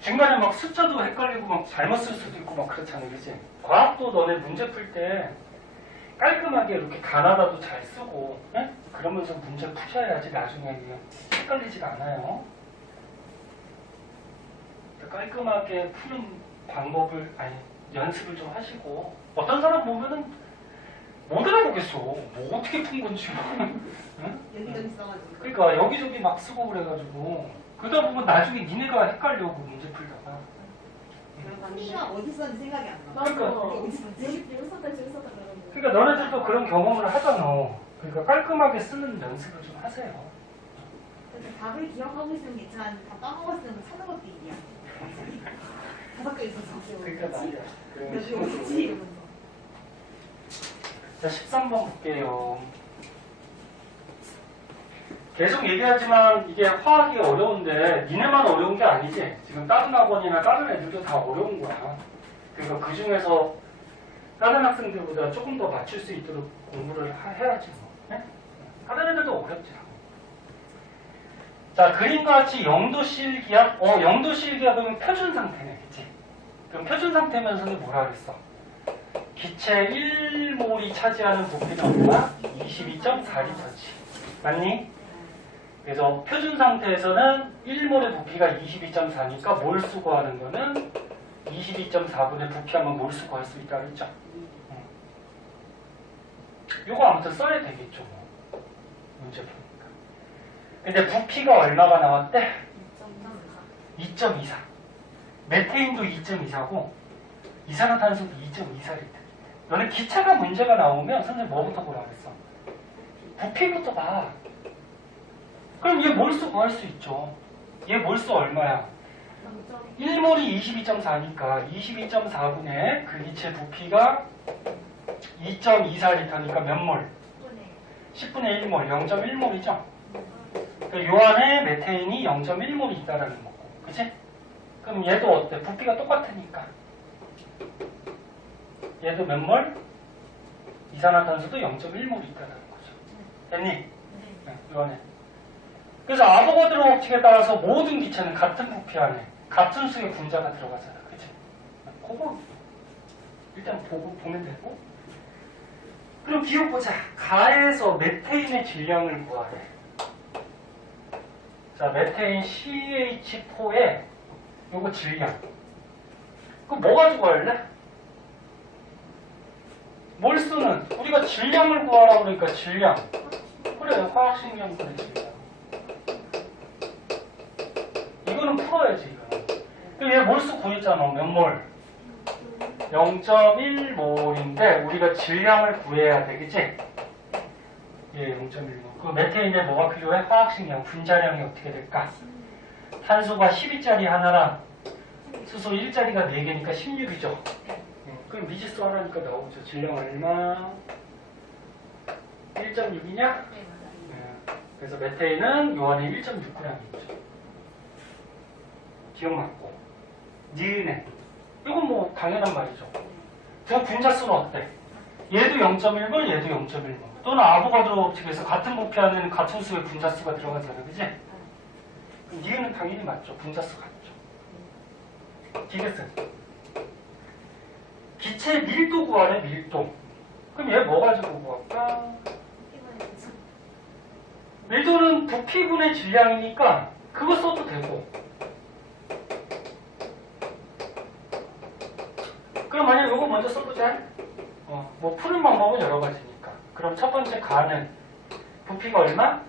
중간에 막 숫자도 헷갈리고 막 잘못 쓸 수도 있고 막 그렇잖아, 그지? 과학도 너네 문제 풀 때 깔끔하게 이렇게 가나다도 잘 쓰고, 예? 그러면서 문제 푸셔야지 나중에 이게 헷갈리지가 않아요. 깔끔하게 푸는 방법을, 연습을 좀 하시고, 어떤 사람 보면은 못 알아보겠어. 뭐 어떻게 푼 건지. 응? 여기저기 써가지고. 그러니까 여기저기 막 쓰고 그래가지고 그러다 보면 나중에 니네가 헷갈려 그 문제 풀다가. 풀이가 어디 썼는지 생각이 안 나. 그러니까. 어디 썼지? 그러니까 너네들도 그런 경험을 하잖아. 그러니까 깔끔하게 쓰는 연습을 좀 하세요. 그래서 답을 기억하고 있으면 괜찮은데 다 까먹었으면 찾는 것도 일이야. 다섯 개 있어서. 그러니까 말이야. 여기 어디지? 이러면서. 자, 13번 볼게요. 계속 얘기하지만 이게 화학이 어려운데 니네만 어려운 게 아니지. 지금 다른 학원이나 다른 애들도 다 어려운 거야. 그러니까 그 중에서 다른 학생들보다 조금 더 맞출 수 있도록 공부를 해야지 뭐. 네? 다른 애들도 어렵지. 자, 그림과 같이 영도실기압. 영도실기압은 표준 상태네, 그치? 그럼 표준 상태면 선생님 뭐라 그랬어? 기체 1몰이 차지하는 부피는 얼마? 22.4리터지. 맞니? 그래서 표준 상태에서는 1몰의 부피가 22.4니까 몰수 구하는 거는 22.4분의 부피하면 몰수 구할 수 있다고 했죠. 요거 아무튼 써야 되겠죠. 뭐. 문제 보니까. 근데 부피가 얼마가 나왔대? 2.24. 메테인도 2.24고 이산화탄소도 2.24리터. 너네 기체가 문제가 나오면 선생님 뭐부터 보라 그랬어? 부피부터 봐. 그럼 얘 몰수 구할 수 있죠. 얘 몰수 얼마야? 1몰이 22.4니까 22.4분의 그 기체 부피가 2.24리터니까 몇 몰? 10분의 1몰, 0.1몰이죠? 그러니까 요 안에 메테인이 0.1몰이 있다라는 거고. 그치? 그럼 얘도 어때? 부피가 똑같으니까. 얘도 몇 몰? 이산화탄소도 0.1몰이 있다라는 거죠. 됐니? 네, 요 안에. 그래서 아보가드로 법칙에 따라서 모든 기체는 같은 부피 안에 같은 수의 분자가 들어가잖아. 그치? 그거 일단 보면 되고. 그럼 기억 보자. 가에서 메테인의 질량을 구하래. 자, 메테인 CH4의 요거 질량. 그럼 뭐 가지고 할래? 몰수는 우리가 질량을 구하라 그러니까 질량. 그래, 화학식량 그래, 질량. 이거는 풀어야지, 이거는. 그럼 얘 몰수 구했잖아. 몇 몰? 0.1몰인데 우리가 질량을 구해야 되겠지? 예, 0.1몰. 그 메테인에 뭐가 필요해? 화학식량, 분자량이 어떻게 될까? 탄소가 12짜리 하나랑 수소 1짜리가 4개니까 16이죠. 그럼 미지수 하나니까 나오죠. 질량 얼마? 1.6이냐? 그래서 메테인은 요 안에 1.6g이 있죠. 기억났고. 니은에. 이건 뭐 당연한 말이죠. 두 분자수는 어때? 얘도 0.1몰, 얘도 0.1몰. 또는 아보가드로 법칙에서 같은 부피 안에는 같은 수의 분자수가 들어가잖아, 그지? 그럼 니은은 당연히 맞죠. 분자수 같죠. 디귿은 기체 밀도 구하래, 밀도. 그럼 얘 뭐 가지고 구할까? 밀도는 부피분의 질량이니까 그거 써도 되고. 그럼 만약 이거 먼저 써보자. 뭐 푸는 방법은 여러 가지니까. 그럼 첫 번째 가는 부피가 얼마?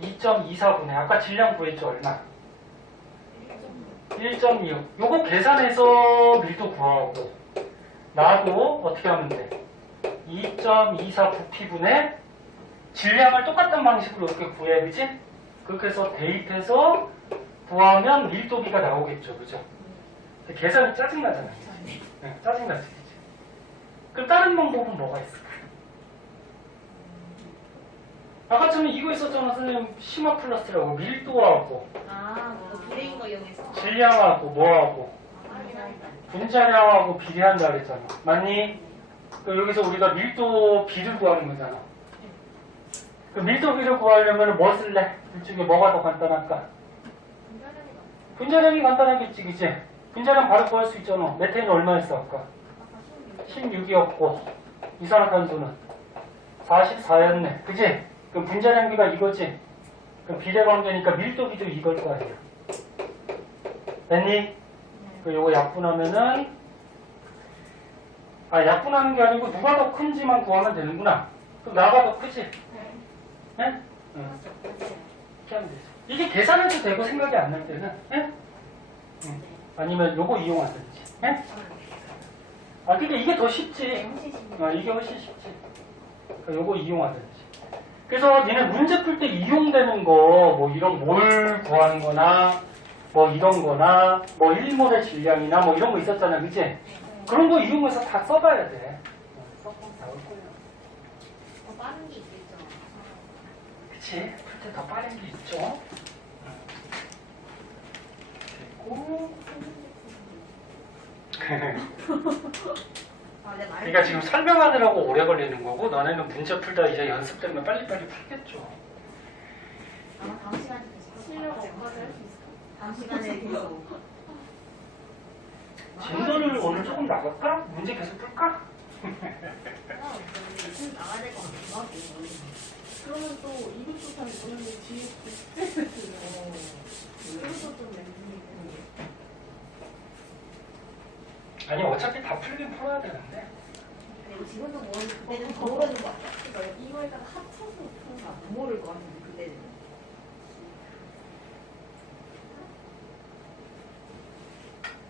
2.24분의 아까 질량 구했죠 얼마? 1.26. 요거 계산해서 밀도 구하고 나도 어떻게 하면 돼? 2.24 부피분의 질량을 똑같은 방식으로 이렇게 구해, 그지? 그렇게 해서 대입해서 구하면 밀도비가 나오겠죠, 그죠? 근데 계산이 짜증나잖아요. 네, 짜증나지. 그럼 다른 방법은 뭐가 있을까? 아까처럼 이거 있었잖아, 선생님. 시마 플러스라고 밀도하고 뭐 비례인 거 이용해서. 질량하고 뭐하고 분자량하고 비례한다 그랬잖아. 맞니? 그럼 여기서 우리가 밀도 비를 구하는 거잖아. 그 밀도 비를 구하려면 뭐 쓸래? 둘 중에 뭐가 더 간단할까? 분자량이 간단하겠지, 그치? 분자량 바로 구할 수 있잖아. 메테인 얼마였어, 아까? 16이었고, 이산화탄소는 44였네. 그치? 그럼 분자량비가 이거지? 그럼 비례관계니까 밀도비도 이걸 거 아니야. 됐니? 그 요거 약분하면은, 약분하는 게 아니고 누가 더 큰지만 구하면 되는구나. 그럼 나가 더 크지? 네? 응. 이렇게 하면 되지. 이게 계산해도 되고 생각이 안 날 때는, 예? 응. 아니면 요거 이용하든지, 예? 근데 이게 더 쉽지. 이게 훨씬 쉽지. 그러니까 요거 이용하든지. 그래서 니네 문제 풀 때 이용되는 거, 뭐 이런 몰 구하는 거나, 뭐 이런 거나, 뭐 1몰의 질량이나 뭐 이런 거 있었잖아, 그치? 그런 거 이용해서 다 써봐야 돼. 써보면 나올 거예요. 더 빠른 게 있겠죠. 그치? 풀 때 더 빠른 게 있죠. 그리고, 그러니까 지금 설명하느라고 오래 걸리는 거고, 너네는 문제 풀다 이제 연습되면 빨리빨리 풀겠죠. 아마 다음 시간에 계속 실력 없어서 할수 있어. 다음 시간에 계속. 진도를 오늘 조금 나갈까? 문제 계속 풀까? 지금 나가야 될 것 같아. 그러면 또 200부터 오는데 뒤에 그것도 좀 멘붕이 아니 어차피 다 풀긴 풀어야 되는데. 근데 지금도 모르는 그때는 더 모르는 것 같아. 그러니까 이거에다가 합쳐서 푸는 거더 모를 것 같은데 그때는.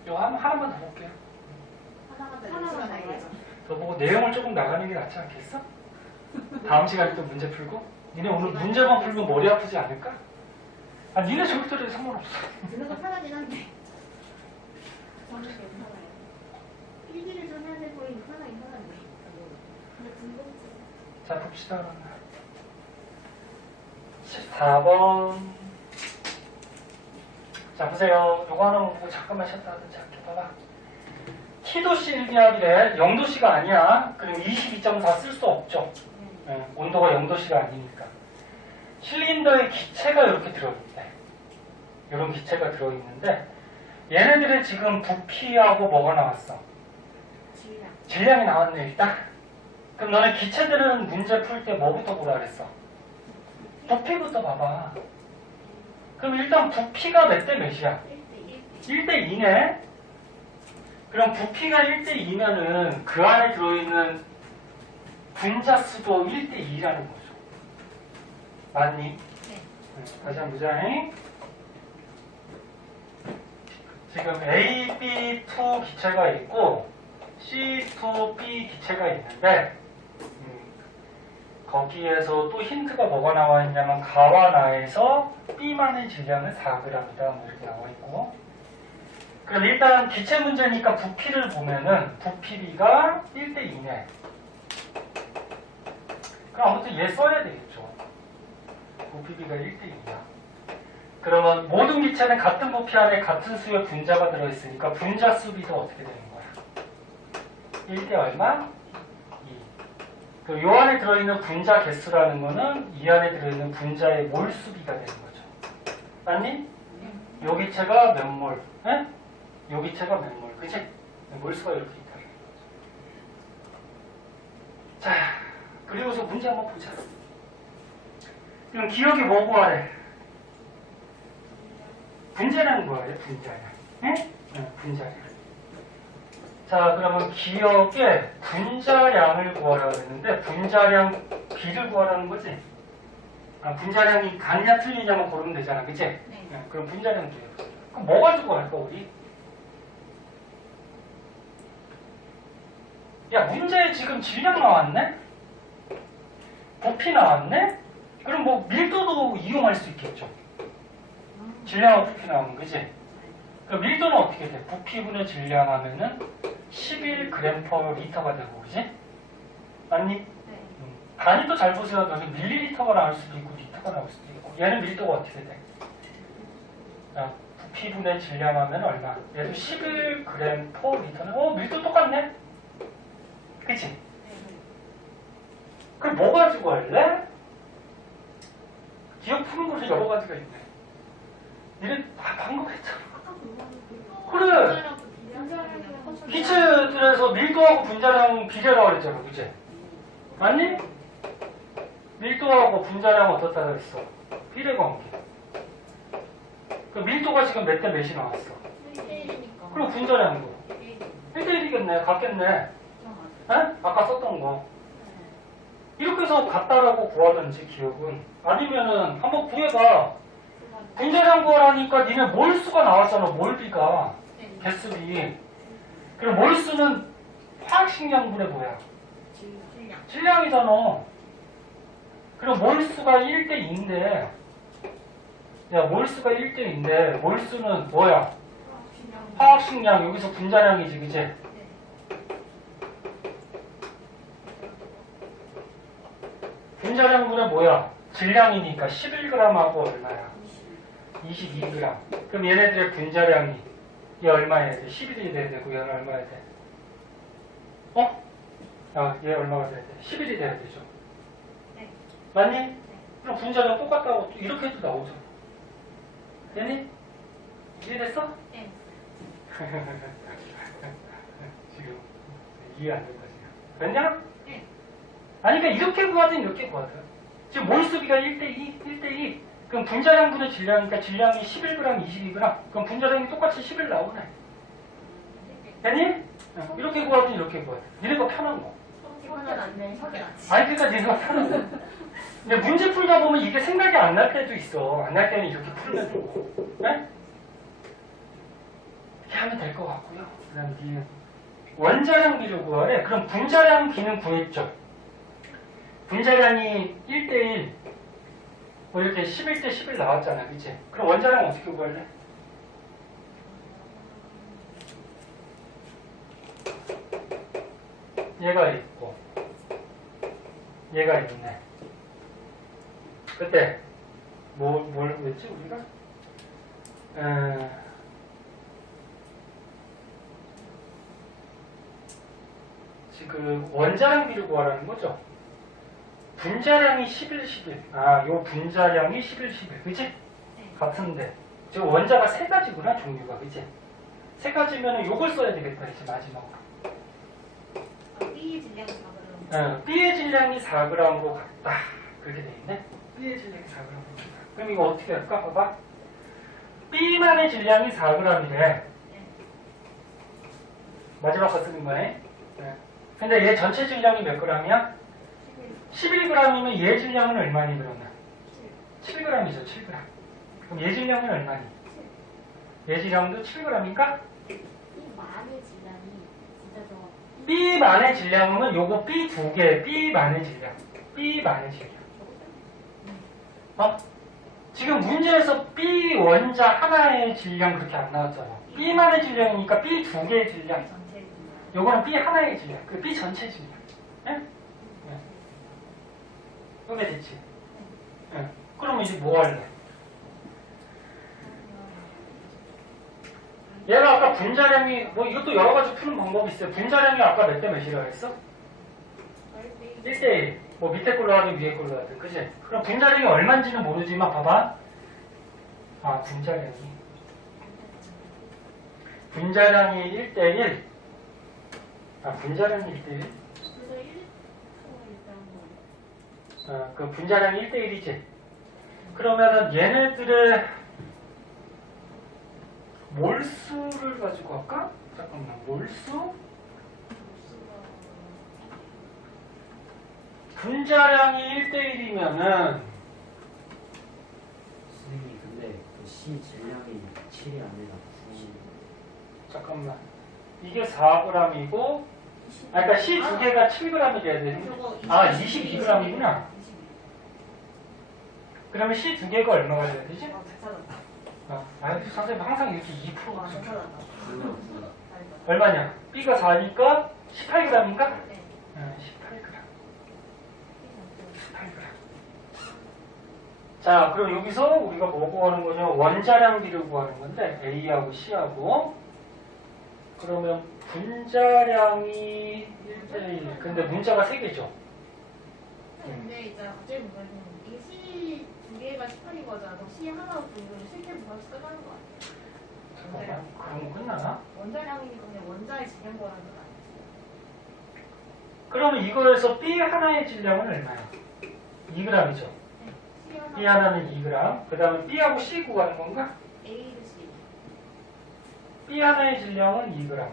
이거 하나만 더 볼게요. 하나만 더 얘기하자. 더 보고 내용을 조금 나가는 게 낫지 않겠어? 다음 시간에 또 문제 풀고. 니네 오늘 문제만 풀면 머리 아프지 않을까? 니네 절대로 상관없어. 듣는 거 편하긴 한데. 저는 괜찮아요. 필기를 좀 해야 될 거니 편하긴 편한데. 근데 궁금증. 자, 봅시다. 14번. 자, 보세요. 요거 하나 보고 잠깐만 쉬었다 하든지 할게. 봐봐. T도씨 일기압이래. 0도씨가 아니야. 그럼 22.4 쓸 수 없죠. 온도가 0도씨가 아니니까. 실린더에 기체가 이렇게 들어있대. 이런 기체가 들어있는데 얘네들의 지금 부피하고 뭐가 나왔어? 질량이 나왔네 일단. 그럼 너네 기체들은 문제 풀 때 뭐부터 보라 그랬어? 부피부터 봐봐. 그럼 일단 부피가 몇 대 몇이야? 1대 2네. 그럼 부피가 1대 2면은 그 안에 들어있는 분자 수도 1대 2라는 거죠. 맞니? 네. 다시 한번 보자. 지금 A, B2 기체가 있고 C2B 기체가 있는데 거기에서 또 힌트가 뭐가 나와 있냐면 가와 나에서 B만의 질량은 4g이다 뭐 이렇게 나와 있고. 그럼 일단 기체 문제니까 부피를 보면은 부피비가 1대 2네. 그럼 아무튼 얘 써야 되겠죠. 부피비가 1대 2야. 그러면 모든 기체는 같은 부피 안에 같은 수의 분자가 들어있으니까 분자 수비도 어떻게 되는 거야? 1대 얼마? 2. 그 요 안에 들어있는 분자 개수라는 거는 이 안에 들어있는 분자의 몰 수비가 되는 거죠. 맞니? 요 기체가 몇 몰? 에? 요 기체가 몇 몰? 그치? 몰수가 이렇게 있다. 자, 그리고서 문제 한번 보자. 그럼 기억이 뭐 구하래? 분자량 구하래, 분자량. 응? 응, 분자량. 자, 그러면 기억의 분자량을 구하라고 했는데, 분자량 B를 구하라는 거지? 아, 분자량이 같냐 틀리냐만 고르면 되잖아, 그치? 네. 응, 그럼 분자량 B예요. 그럼 뭐 가지고 할까, 우리? 야, 문제에 지금 질량 나왔네? 부피 나왔네? 그럼 뭐 밀도도 이용할 수 있겠죠. 질량하고 부피 나오는 거지? 그럼 밀도는 어떻게 돼? 부피분의 질량 하면은 11g/L가 되고, 그지? 맞니? 네. 단위도 잘 보세요. 여기 밀리리터가 나올 수도 있고, 리터가 나올 수도 있고. 얘는 밀도가 어떻게 돼? 자, 부피분의 질량 하면 얼마? 얘도 11g/L는, 밀도 똑같네? 그치? 그럼 뭐 가지고 할래? 기억 푸는 것이 여러 가지가 있네. 니네 다 방금 했잖아. 그래. 기체들에서 밀도하고 분자량 비례라고 그랬잖아, 그치? 맞니? 밀도하고 분자량 어떻다 그랬어? 비례 관계. 그 밀도가 지금 몇 대 몇이 나왔어? 그리고 분자량도 1대1이겠네, 같겠네. 에? 아까 썼던 거. 이렇게 해서 같다라고 구하든지 기억은. 아니면은 한번 구해봐. 분자량 구하라니까 니네 몰수가 나왔잖아, 몰비가. 개수비. 그럼 몰수는 화학식량분의 뭐야? 질량이잖아. 그럼 몰수가 1대2인데, 야, 몰수가 1대2인데, 몰수는 뭐야? 화학식량, 여기서 분자량이지, 그치? 분자량분의 뭐야? 질량이니까 11g하고 얼마야? 22g. 그럼 얘네들의 분자량이 얘 얼마야 돼? 11이 돼야 되고 얘는 얼마야 돼? 얘 얼마가 돼야 돼? 11이 돼야 되죠. 네. 맞니? 그럼 분자량 똑같다고 또 이렇게 해도 나오죠. 되니? 이해됐어? 네. 지금 이해 안 된다 지금. 됐냐? 네. 아니 그러니까 이렇게 구하든 이렇게 구하든. 지금 몰수비가 1대2, 1대2. 그럼 분자량분의 질량이니까 질량이 11g, 22g. 그럼 분자량이 똑같이 11 나오네. 됐니? 이렇게 구하든 이렇게 구하든. 니네가 편한 거. 이거는 안 돼. 아니 그러니까 니네가 편한 거. 근데 문제 풀다 보면 이게 생각이 안 날 때도 있어. 안 날 때는 이렇게 풀면 되고. 네? 이렇게 하면 될 것 같고요. 그 다음에 뒤에 원자량 비를 구하래. 그럼 분자량 비는 구했죠. 분자량이 1대1 뭐 이렇게 11대 11 나왔잖아, 그치? 그럼 원자량 어떻게 구할래? 얘가 있고 얘가 있네. 그때 뭘 구했지 우리가? 지금 원자량 비를 구하라는 거죠? 분자량이 11, 11. 요 분자량이 11, 11. 그치? 네. 같은데. 지금 원자가 세 가지구나, 종류가. 그치? 세 가지면은 요걸 써야 되겠다, 이제 마지막으로. B의 질량이 4g. B의 질량이 4g으로 같다. 그렇게 돼 있네. B의 질량이 4g으로 같다. 그럼 이거 어떻게 할까? 봐봐. B만의 질량이 4g이래. 마지막 거 쓰는 거네. 근데 얘 전체 질량이 몇 g이야? 11g이면 얘 질량은 얼마니 그러면? 7g이죠, 7g. 그럼 얘 질량은 얼마니? 얘 질량도 7g인가? B만의 질량이 진짜 저 B만의 질량은 요거 B 두 개, B만의 질량. B만의 질량. 지금 문제에서 B 원자 하나의 질량 그렇게 안 나왔잖아. B만의 질량이니까 B 두 개의 질량. 전체 질량. 요거는 B 하나의 질량. 그 B 전체 질량. 예? 이게 됐지? 그럼 이제 뭐 할래? 얘가 아까 분자량이, 뭐 이것도 여러 가지 푸는 방법이 있어요. 분자량이 아까 몇 대 몇이라고 했어? 1대1. 뭐 밑에 걸로 하든 위에 걸로 하든. 그지? 그럼 분자량이 얼마인지는 모르지만 봐봐. 분자량이 1대1. 분자량이 1대1? 그래서 1리터가 일단 뭐 그 분자량이 1대1이지? 그러면은 얘네들의 몰수를 가지고 할까? 잠깐만, 몰수? 분자량이 1대1이면은 선생님 근데 그 C 질량이 7이 아니라 9. 잠깐만, 이게 4g이고 그러니까 C 두 개가 7g이 돼야 되는 저거 아 22g이구나. 그러면 C 두 개가 얼마가 돼야 되지? 잘 찾았다. 선생님 항상 이렇게 2% 잘 찾았다. 얼마냐? B가 4니까 18g인가? 네. 18g. 18g. 자, 그럼 여기서 우리가 뭐 구하는 거냐? 원자량비를 구하는 건데 A하고 C하고 그러면 분자량이 1대1 근데 문자가 3개죠? 근데 이제 갑자기 보면은 이게 C 두 개가 18인 거잖아. 그럼 C 하나 정도를 실제 부가씩 써가는 거 아니야? 잠깐만, 그럼 끝나나? 원자량이니까 그냥 원자의 질량 거라는 건 아니지. 그러면 이거에서 B 하나의 질량은 얼마야? 2g이죠? C 하나. B 하나는 2g. 그 다음에 B하고 C 구하는 건가? A 대 C. B 하나의 질량은 2g.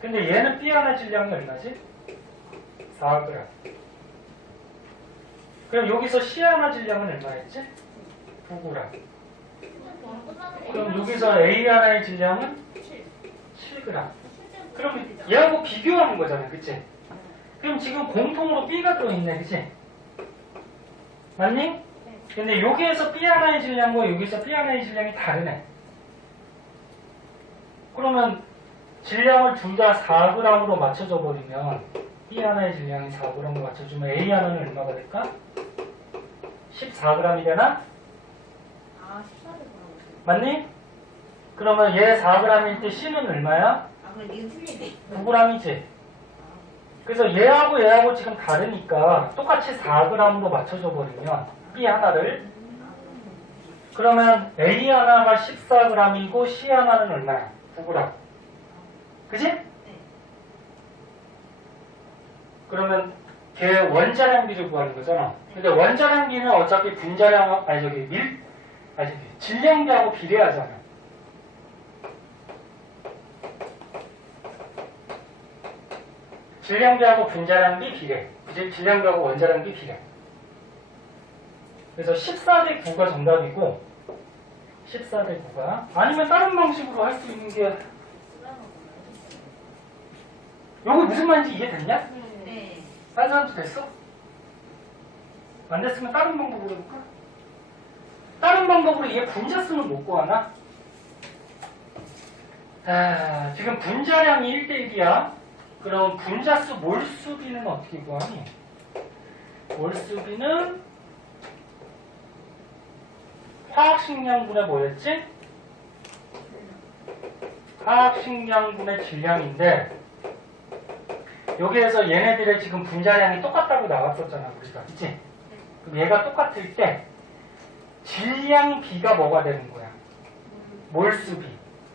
근데 얘는 B 하나 질량이 얼마지? 4g. 그럼 여기서 C 하나 질량은 얼마였지? 9g. 그럼 여기서 A 하나의 질량은 7g. 그럼 얘하고 비교하는 거잖아, 그치? 그럼 지금 공통으로 B가 들어있네, 그치? 맞니? 근데 여기에서 B 하나의 질량과 여기서 B 하나의 질량이 다르네. 그러면 질량을 둘 다 4g으로 맞춰줘 버리면 B 하나의 질량이 4g으로 맞춰주면 A 하나는 얼마가 될까? 14g이 되나? 아, 14대 보라고. 맞니? 그러면 얘 4g일 때 C는 얼마야? 아, 그럼 이건 틀리네. 9g이지? 그래서 얘하고 지금 다르니까 똑같이 4g으로 맞춰줘 버리면 B 하나를 그러면 A 하나가 14g이고 C 하나는 얼마야? 9g. 그지? 그러면 걔 원자량비를 구하는 거잖아. 근데 원자량비는 어차피 분자량, 질량비하고 비례하잖아. 질량비하고 분자량비 비례. 질량비하고 원자량비 비례. 그래서 14대 9가 정답이고, 14대 9가. 아니면 다른 방식으로 할 수 있는 게, 요거 무슨 말인지 이해됐냐? 네. 다른 사람도 됐어? 안 됐으면 다른 방법으로 해볼까? 다른 방법으로 얘 분자수는 못 구하나? 지금 분자량이 1대1이야. 그럼 분자수 몰수비는 어떻게 구하니? 몰수비는 화학식량분의 뭐였지? 화학식량분의 질량인데 여기에서 얘네들의 지금 분자량이 똑같다고 나왔었잖아, 우리가. 그치? 그럼 얘가 똑같을 때 질량 B가 뭐가 되는 거야? 몰수비.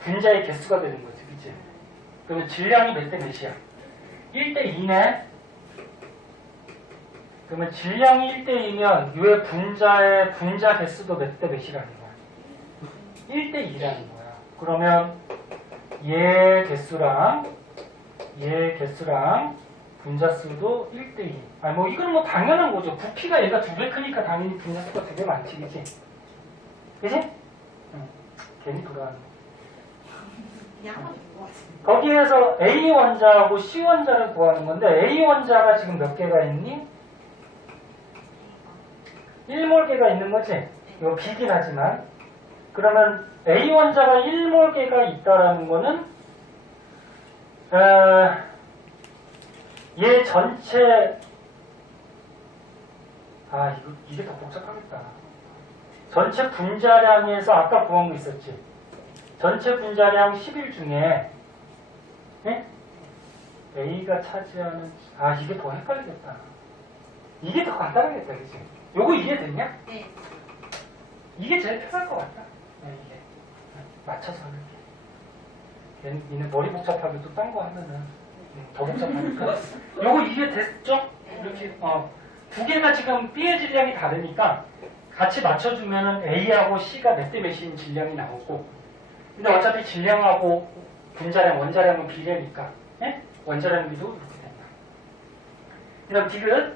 분자의 개수가 되는 거지, 그치? 그러면 질량이 몇 대 몇이야? 1대 2네? 그러면 질량이 1대 2면 얘 분자의 분자 개수도 몇 대 몇이라는 거야? 1대 2라는 거야. 그러면 얘 개수랑 분자수도 1대 2. 아니 뭐 이거는 뭐 당연한 거죠. 부피가 얘가 2배 크니까 당연히 분자수가 2배 많지, 그치? 그치? 응. 괜히 돌아가는 거. 양만 준것 같은데. 거기에서 A 원자하고 C 원자를 구하는 건데 A 원자가 지금 몇 개가 있니? 1몰개가 있는 거지? 이거 비긴 하지만 그러면 A 원자가 1몰개가 있다라는 거는 얘 전체 이게 더 복잡하겠다. 전체 분자량에서 아까 구한 거 있었지? 전체 분자량 10일 중에 네? A가 차지하는 이게 더 헷갈리겠다. 이게 더 간단하겠다, 그치? 요거 이해됐냐? 네. 이게 제일 편할 것 같다. 이게 맞춰서 하는 게. 얘네 머리 복잡하게 또 딴 거 하면은 더 복잡하니까. 요거 이해됐죠? 이렇게 두 개가 지금 B의 질량이 다르니까 같이 맞춰주면은 A하고 C가 몇 대 몇인 질량이 나오고, 근데 어차피 질량하고 분자량, 원자량은 비례니까, 예? 원자량 비도 이렇게 된다. 그 다음 디귿.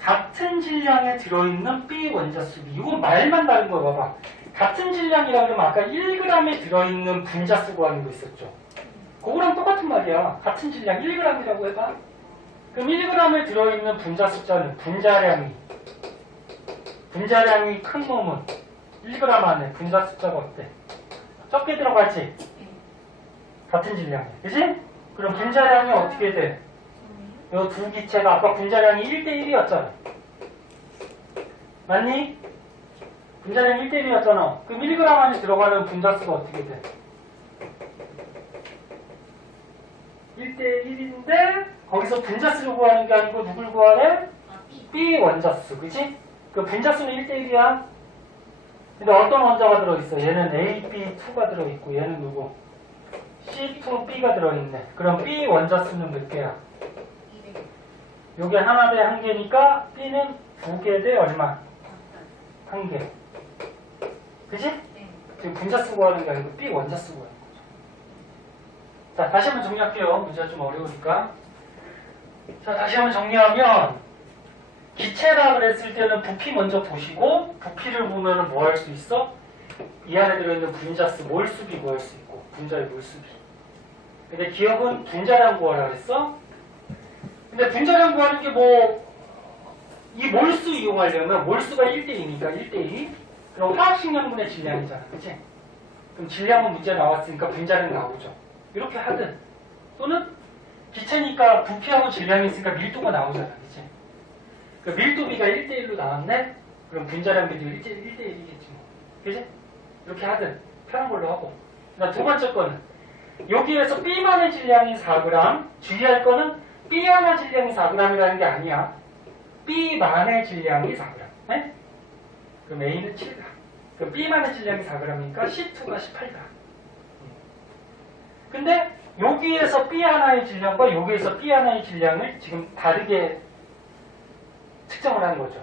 같은 질량에 들어있는 B 원자수 B. 이건 말만 다른 거 봐봐. 같은 질량이라고 하면 아까 1g에 들어있는 분자수 구하는 거 있었죠. 그거랑 똑같은 말이야. 같은 질량 1g이라고 해봐. 그럼 1g에 들어있는 분자 숫자는 분자량이 큰 놈은 1g 안에 분자 숫자가 어때? 적게 들어가지? 같은 질량이. 그지? 그럼 분자량이 어떻게 돼? 이 두 기체가 아까 분자량이 1대1이었잖아. 맞니? 분자량이 1대1이었잖아. 그럼 1g 안에 들어가는 분자수가 어떻게 돼? 1대1인데 거기서 분자수를 구하는 게 아니고 누굴 구하래? B 원자수. 그치? 그 분자수는 1대1이야. 근데 어떤 원자가 들어있어? 얘는 AB2가 들어있고 얘는 누구? C2B가 들어있네. 그럼 B 원자수는 몇 개야? 요게 하나 대 한 개니까 B는 2개 대 얼마? 한 개. 그치? 지금 분자수 구하는 게 아니고 B 원자수 구하는 거죠. 자, 다시 한번 정리할게요. 문제가 좀 어려우니까. 자, 다시 한번 정리하면 기체라 그랬을 때는 부피 먼저 보시고 부피를 보면은 뭐 할 수 있어? 이 안에 들어있는 분자수 몰수비 구할 수 있고 분자의 몰수비. 근데 기억은 분자량 구하라 그랬어? 근데 분자량 구하는 게 뭐 이 몰수 이용하려면 몰수가 1대2니까 1대2 그럼 화학식량분의 질량이잖아. 그치? 그럼 질량은 문제 나왔으니까 분자량 나오죠. 이렇게 하든 또는 기체니까 부피하고 질량이 있으니까 밀도가 나오잖아. 그치? 그 밀도비가 1대1로 나왔네? 그럼 분자량비도 1대1이겠지 뭐. 그치? 이렇게 하든 편한 걸로 하고. 그다음 두 번째 거는 여기에서 B만의 질량이 4g 주의할 거는 B 하나 질량이 4g이라는 게 아니야. B만의 질량이 4g. 네? 그럼 A는 7g. 그럼 B만의 질량이 4g이니까 C2가 18g. 근데 여기에서 B 하나의 질량과 여기에서 B 하나의 질량을 지금 다르게 측정을 하는 거죠.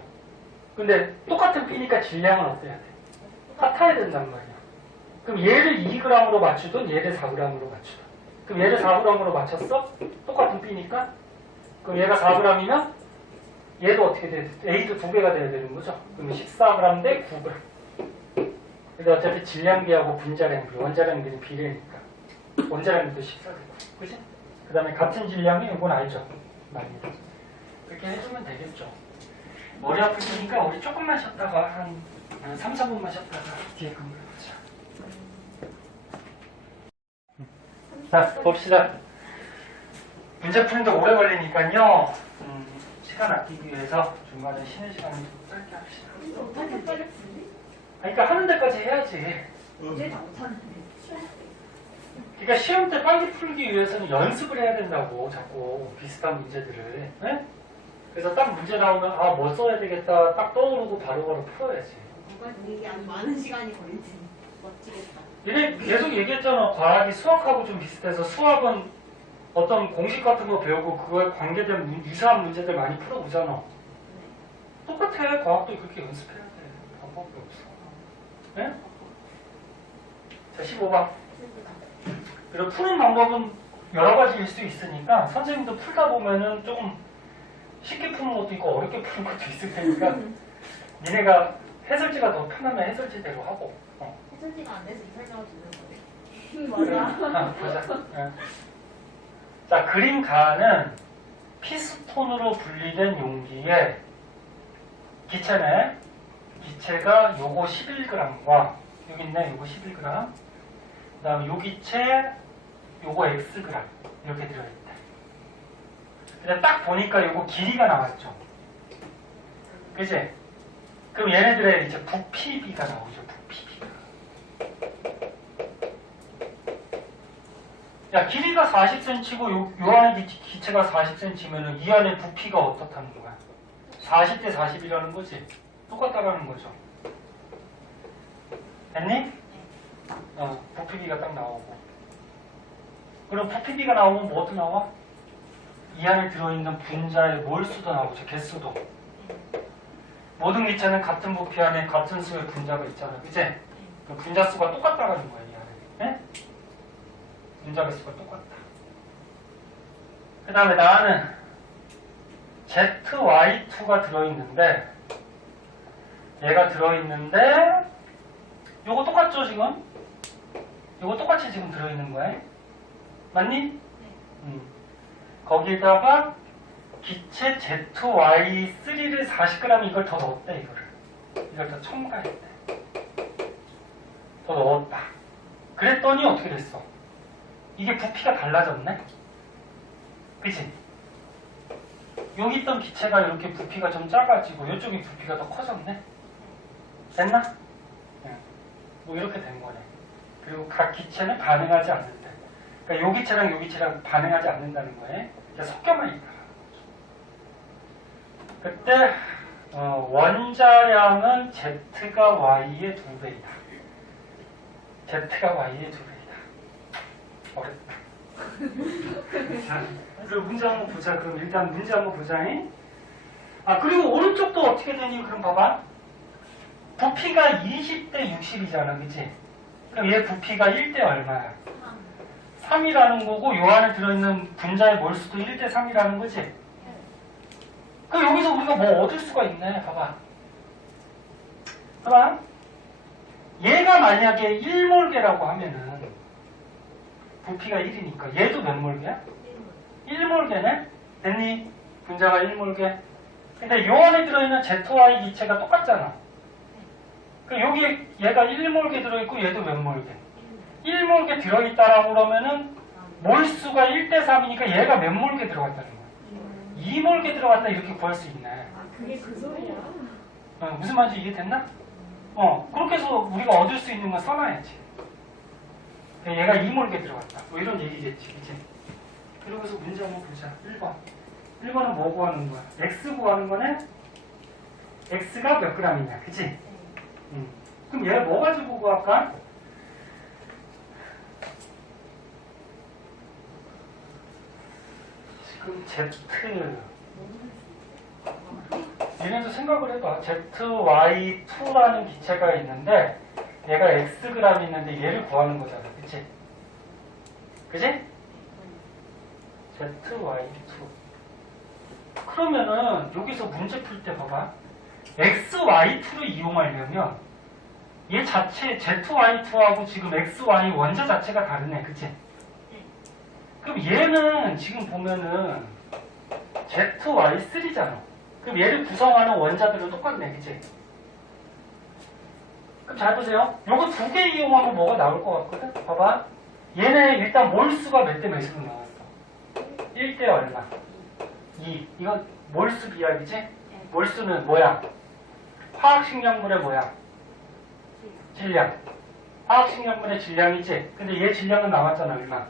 근데 똑같은 B니까 질량은 어때야 돼? 같아야 된단 말이야. 그럼 얘를 2g으로 맞추든 얘를 4g으로 맞추든. 그럼 얘를 4g으로 맞췄어? 똑같은 B니까? 그럼 얘가 4g이면 얘도 어떻게 돼? A도 2개가 돼야 되는 거죠. 그러면 14g 대 9g. 근데 어차피 질량비하고 분자량비, 원자량비는 비례니까. 원자량비도 14되고. 그치? 그 다음에 같은 질량이 이건 알죠? 많이. 그렇게 해주면 되겠죠. 머리 아프시니까 우리 조금만 쉬었다가 한 3, 4분만 쉬었다가 뒤에 근무를 보자. 자, 봅시다. 문제 푸는데 오래 걸리니까요. 시간 아끼기 위해서 중간에 쉬는 시간을 좀 짧게 합시다. 이거 못하는 빨리 풀지? 그러니까 하는 데까지 해야지. 이제 다 못하는데. 그러니까 시험 때 빨리 풀기 위해서는 연습을 해야 된다고 자꾸 비슷한 문제들을. 네? 그래서 딱 문제 나오면 아, 뭐 써야 되겠다 딱 떠오르고 바로바로 풀어야지. 누가 이게 아주 많은 시간이 걸리지. 멋지겠다. 얘네 계속 얘기했잖아. 과학이 수학하고 좀 비슷해서 수학은 어떤 공식 같은 거 배우고 그거에 관계된 유사한 문제들 많이 풀어보잖아. 똑같아. 과학도 그렇게 연습해야 돼. 방법이 없어. 네? 자, 15번. 그리고 푸는 방법은 여러 가지일 수 있으니까 선생님도 풀다 보면은 조금 쉽게 푸는 것도 있고 어렵게 푸는 것도 있을 테니까 니네가 해설지가 더 편하면 해설지대로 하고. 해설지가 안 돼서 이 설명을 듣는 거예요. 맞아. 맞아. 네. 자, 그림 가는 피스톤으로 분리된 용기에 기체네. 기체가 요거 11g과 여기 있네. 요거 11g. 그 다음에 요 기체 요거 xg 이렇게 들어있대. 근데 딱 보니까 요거 길이가 나왔죠. 그치? 그럼 얘네들의 이제 부피비가 나오죠. 부피비가. 야, 길이가 40cm고 요 안에 기체가 40cm면은 이 안에 부피가 어떻다는 거야? 40대 40이라는 거지. 똑같다라는 거죠. 됐니? 부피비가 딱 나오고. 그럼 부피비가 나오면 뭐도 나와? 이 안에 들어있는 분자의 몰수도 나오죠. 개수도. 모든 기체는 같은 부피 안에 같은 수의 분자가 있잖아. 그치? 그 분자 수가 똑같다는 거야, 이 안에. 네? 분자 개수가 똑같다. 그 다음에 나는 ZY2가 들어있는데, 얘가 들어있는데, 요거 똑같죠, 지금? 요거 똑같이 지금 들어있는 거야. 맞니? 거기다가 기체 ZY3를 40g 이걸 더 넣었대, 이걸 더 첨가했대. 더 넣었다. 그랬더니 어떻게 됐어? 이게 부피가 달라졌네? 그치? 여기 있던 기체가 이렇게 부피가 좀 작아지고 이쪽이 부피가 더 커졌네? 됐나? 네. 뭐 이렇게 된 거네. 그리고 각 기체는 반응하지 않는다. 그러니까 요 기체랑 요 기체랑 반응하지 않는다는 거예요. 섞여만 있다. 그때 원자량은 Z가 Y의 2배이다. Z가 Y의 2배이다. 어렵다. 자, 그리고 문제 한번 보자. 그럼 일단 문제 한번 보자. 그리고 오른쪽도 어떻게 되니? 그럼 봐봐. 부피가 20대 60이잖아. 그치? 그럼 얘 부피가 1대 얼마야? 3이라는 거고 요 안에 들어있는 분자의 몰수도 1대 3이라는 거지? 그럼 여기서 우리가 뭐 얻을 수가 있네. 봐봐. 봐봐. 얘가 만약에 1몰개라고 하면은 부피가 1이니까 얘도 몇 몰개야? 1몰개네? 됐니? 분자가 1몰개. 근데 요 안에 들어있는 ZY 기체가 똑같잖아. 그럼 여기 얘가 1몰개 들어있고 얘도 몇 몰개? 1몰개 들어있다라고 그러면은 몰수가 1대 3이니까 얘가 몇 몰개 들어갔다는 거야? 2몰개 들어갔다 이렇게 구할 수 있네. 그게 그 소리야? 무슨 말인지 이해됐나? 그렇게 해서 우리가 얻을 수 있는 건 써놔야지. 얘가 2몰개 들어갔다. 뭐 이런 얘기겠지, 그치? 그러고서 문제 한번 보자. 1번. 1번은 뭐 구하는 거야? X 구하는 거네? X가 몇 g이냐, 그치? 그럼 얘 뭐 가지고 구할까? 지금 Z. 얘네도 생각을 해봐. ZY2라는 기체가 있는데 얘가 Xg이 있는데 얘를 구하는 거잖아. 그치? 그치? ZY2. 그러면은 여기서 문제 풀 때 봐봐. XY2를 이용하려면 얘 자체 ZY2하고 지금 XY 원자 자체가 다르네. 그치? 그럼 얘는 지금 보면은 ZY3잖아. 그럼 얘를 구성하는 원자들은 똑같네. 그치? 그럼 잘 보세요. 요거 두 개 이용하면 뭐가 나올 것 같거든? 봐봐. 얘네 일단 몰수가 몇 대 몇으로 나왔어? 1대 얼마? 2. 이건 몰수 비약이지? 몰수는 뭐야? 화학식량물의 뭐야? 질량. 화학식량물의 질량이지? 근데 얘 질량은 나왔잖아. 얼마?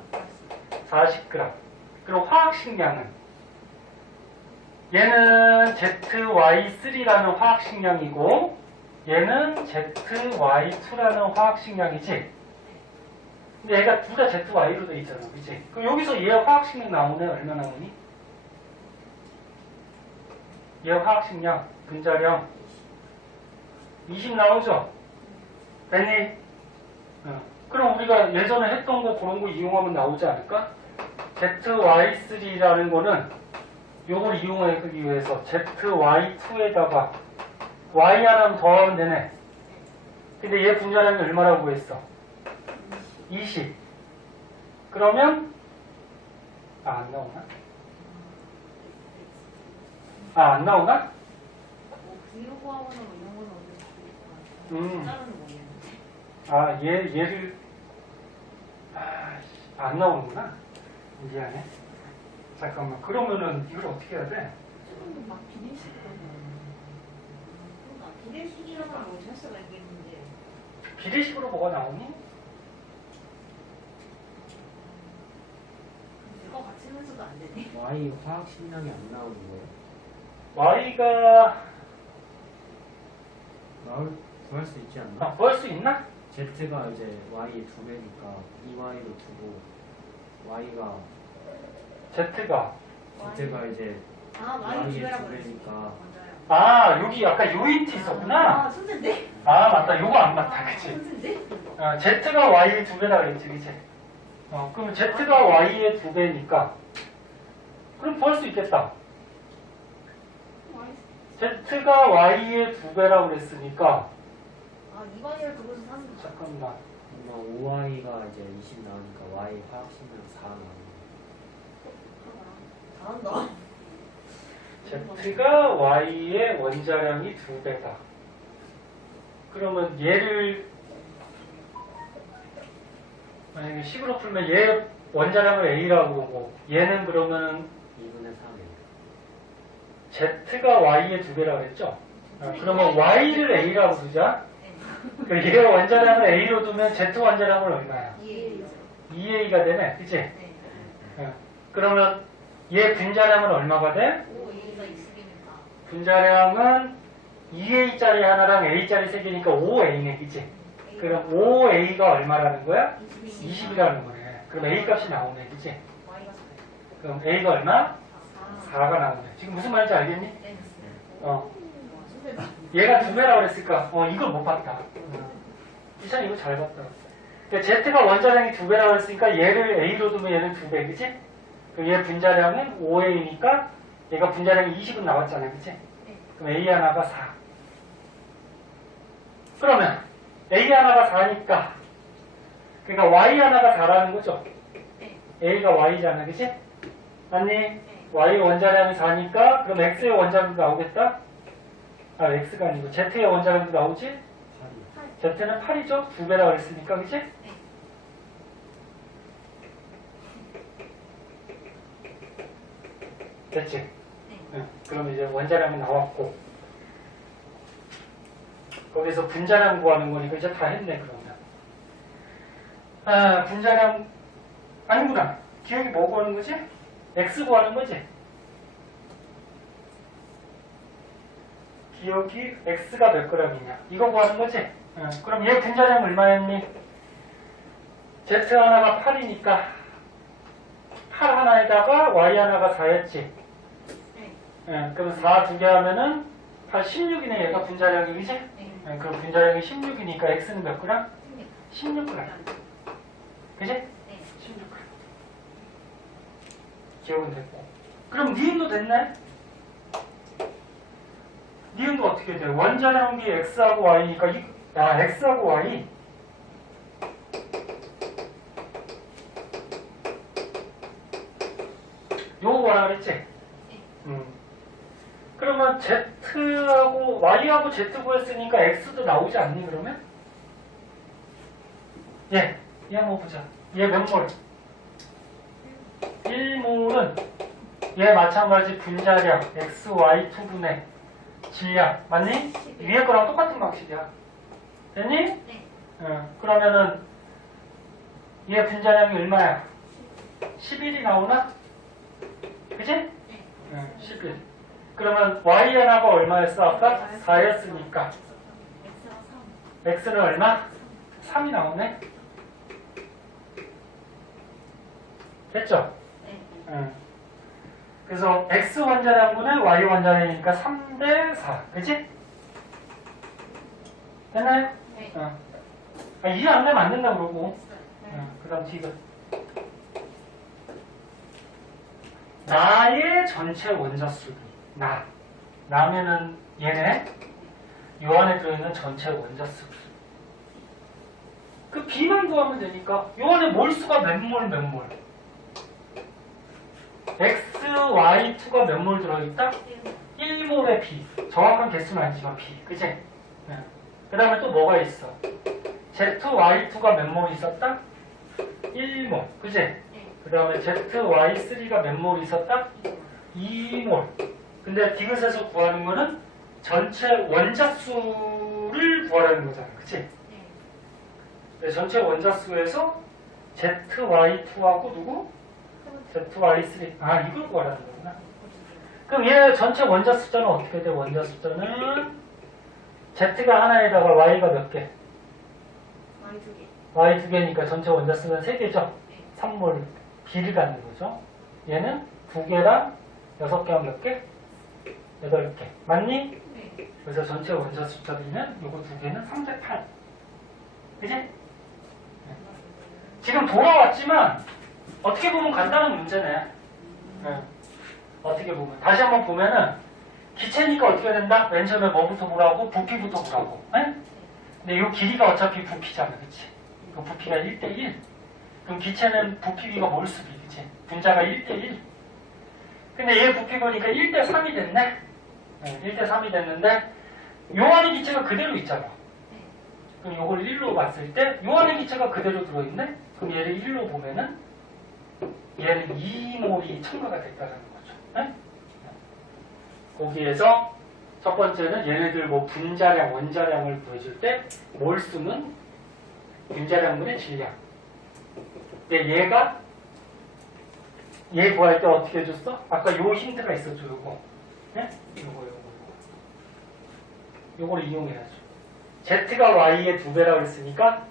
40g. 그리고 화학식량은 얘는 ZY3라는 화학식량이고 얘는 ZY2라는 화학식량이지? 근데 얘가 둘 다 ZY로 돼 있잖아. 그치? 그럼 여기서 얘 화학식량 나오네. 얼마 나오니? 얘 화학식량, 분자량 20 나오죠? 됐니? 그럼 우리가 예전에 했던 거 그런 거 이용하면 나오지 않을까? ZY3라는 거는 요걸 이용하기 위해서 ZY2에다가 Y 하나 더하면 되네. 근데 얘 분자량이 얼마라고 했어? 20. 그러면 안 나오나? 안 나오나? 비유구하고는 이런 건 어디 숫자로는 모르겠는데. 얘를 안 나오는구나. 미안해. 잠깐만. 그러면은 이걸 어떻게 해야 돼? 조금 막 비례식으로 비례식이라고는 못할 수가 있겠는데. 비례식으로 뭐가 나오니? 이거 같이면서도 안 되네. Y 화학식량이 안 나오는 거예요? Y가 구할 수 있지 않나? 구할 수 있나? Z가 이제 Y의 2배니까 2Y로 두고 Y가 Z가 Z가 이제 많이 Y의 주배라고 2배니까 아, 여기 아까 요 힌트 있었구나. 아, 천재인데? 아, 맞다. 요거 안 맞다. 그치? 천재인데? Z가 Y의 2배다 그랬지, 그치? 그럼 Z가 Y의 2배니까. 그럼 구할 수 있겠다. Z가 Y의 2배라고 그랬으니까. 아, 2번이를 두고서 3. 잠깐만. 뭔가 5y가 이제 20 나오니까 y 화합시면 4 나오는 잘한다. Z가 Y의 원자량이 2배다. 그러면 얘를 만약에 식으로 풀면 얘 원자량을 A라고 그러고 얘는 그러면 2분의 3에 Z가 Y의 2배라고 그랬죠? 그러면 Y를 A라고 두자. 그럼 얘 원자량을 A로 두면 Z 원자량은 얼마야? 2A가 되네. 그치? 네. 그러면 얘 분자량은 얼마가 돼? 5A가 있으니까. 분자량은 2A짜리 하나랑 A짜리 3개니까 5A네. 그치? 그럼 5A가 얼마라는 거야? 20이라는 거네. 그럼 A 값이 나오네. 그치? Y가 4. 그럼 A가 얼마? 4. 4가 나오네. 지금 무슨 말인지 알겠니? 네. 천재다. 얘가 2배라고 그랬을까? 이걸 못 봤다. 이찬 이거 잘 봤다. 그러니까 Z가 원자량이 2배라고 했으니까 얘를 A로 두면 얘는 2배, 그치? 그럼 얘 분자량은 5A니까 얘가 분자량이 20은 나왔잖아, 그치? 그럼 A 하나가 4. 그러면 A 하나가 4니까 그러니까 Y 하나가 4라는 거죠? A가 Y잖아, 그치? 맞니? Y 원자량이 4니까 그럼 X의 원자량도 나오겠다? 아, X가 아니고 Z의 원자량도 나오지? 8이요. Z는 8이죠? 2배라고 했으니까, 그치? 됐지? 응. 그럼 이제 원자량이 나왔고 거기서 분자량 구하는 거니까 이제 다 했네, 그러면. 아, 분자량 아니구나. 기억이 뭐 구하는 거지? X 구하는 거지? 기억이 X가 몇 g이냐 이거 구하는 거지? 응. 그럼 얘 분자량 얼마였니? Z 하나가 8이니까 8 하나에다가 Y 하나가 4였지? 응. 그럼 4 두 개 하면은 8, 16이네 얘가 분자량이, 그지? 응. 그럼 분자량이 16이니까 X는 몇 g? 16g. 그지? 16g. 기억은 됐고. 그럼 니은도 됐네? 니은도 어떻게 돼? 원자량이 X하고 Y니까 X하고 Y 요거 뭐라 그랬지? 그러면 Z하고 Y하고 Z 구했으니까 X도 나오지 않니 그러면? 얘 한번 보자. 얘 몇 몰? 1몰은 얘 마찬가지 분자량 X, Y 2분의 질량 맞니? 위에 거랑 똑같은 방식이야. 됐니? 네. 그러면은 얘 분자량이 얼마야? 11이 나오나? 그치? 11. 그러면 Y 하나가 얼마였어? 아까 4였으니까 X는 얼마? 3이 나오네? 됐죠? 그래서 X 원자량분의 Y 원자량이니까 3대 4. 그치? 됐나요? 네. 이해 안 되면 안 된다 그러고. 그 다음 D가. 나의 전체 원자수비. 나면은 얘네. 요 안에 들어있는 전체 원자수비. 그 B만 구하면 되니까 요 안에 몰수가 몇 몰 몇 몰. X, Y2가 몇 몰 들어있다? 1몰의 B. 정확한 개수는 아니지만 B. 그치? 그 다음에 또 뭐가 있어? Z, Y2가 몇 몰 있었다? 1몰. 그치? 그 다음에 Z, Y3가 몇 몰 있었다? 2몰. 근데 디귿에서 구하는 거는 전체 원자수를 구하라는 거잖아. 그치? 네, 전체 원자수에서 Z, Y2하고 누구? ZY3. 이걸 구하라는 거구나. 그럼 얘 전체 원자 숫자는 어떻게 돼? 원자 숫자는 Z가 하나에다가 Y가 몇 개? Y 2개니까 전체 원자 수는 3개죠? 3몰 B를 갖는 거죠. 얘는 2개랑 6개 하면 몇 개? 8개. 맞니? 네. 그래서 전체 원자 숫자 B는 요거 두 개는 3대 8. 그지? 지금 돌아왔지만 어떻게 보면 간단한 문제네. 네. 어떻게 보면 다시 한번 보면은 기체니까 어떻게 된다? 맨 처음에 뭐부터 보라고? 부피부터 보라고. 네? 근데 이 길이가 어차피 부피잖아, 그치? 그 부피가 1대1. 그럼 기체는 부피비가 몰수비, 그치? 분자가 1대1. 근데 얘 부피 보니까 1대3이 됐네? 네, 1대3이 됐는데 요 안에 기체가 그대로 있잖아. 그럼 요걸 1로 봤을 때 요 안에 기체가 그대로 들어있네? 그럼 얘를 1로 보면은 얘는 2몰이 첨가가 됐다는 거죠. 네? 거기에서 첫 번째는 얘네들 뭐 분자량, 원자량을 구해줄 때 몰수는 분자량분의 질량. 근데 얘 구할 때 어떻게 해줬어? 아까 요 힌트가 있었죠, 요거. 네? 요거를 이용해야죠. Z가 Y의 2배라고 했으니까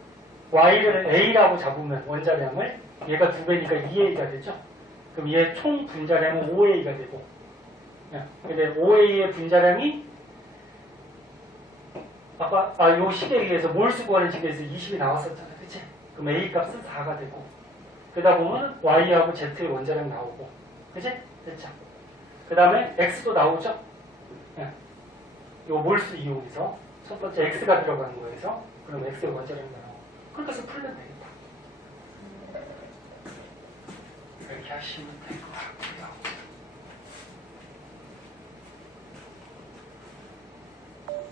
Y를 A라고 잡으면 원자량을 얘가 2배니까 2A가 되죠. 그럼 얘 총 분자량은 5A가 되고 근데 5A의 분자량이 아까 요 식에 의해서 몰수 구하는 식에 의해서 20이 나왔었잖아. 그치? 그럼 A 값은 4가 되고 그러다 보면 Y하고 Z의 원자량 나오고 그치? 됐죠? 그 다음에 X도 나오죠? 요 몰수 이용해서 첫 번째 X가 들어가는 거에서 그럼 X의 원자량 나오고 그렇게 해서 풀면 되겠다. 이렇게 하시면 될 것 같고요.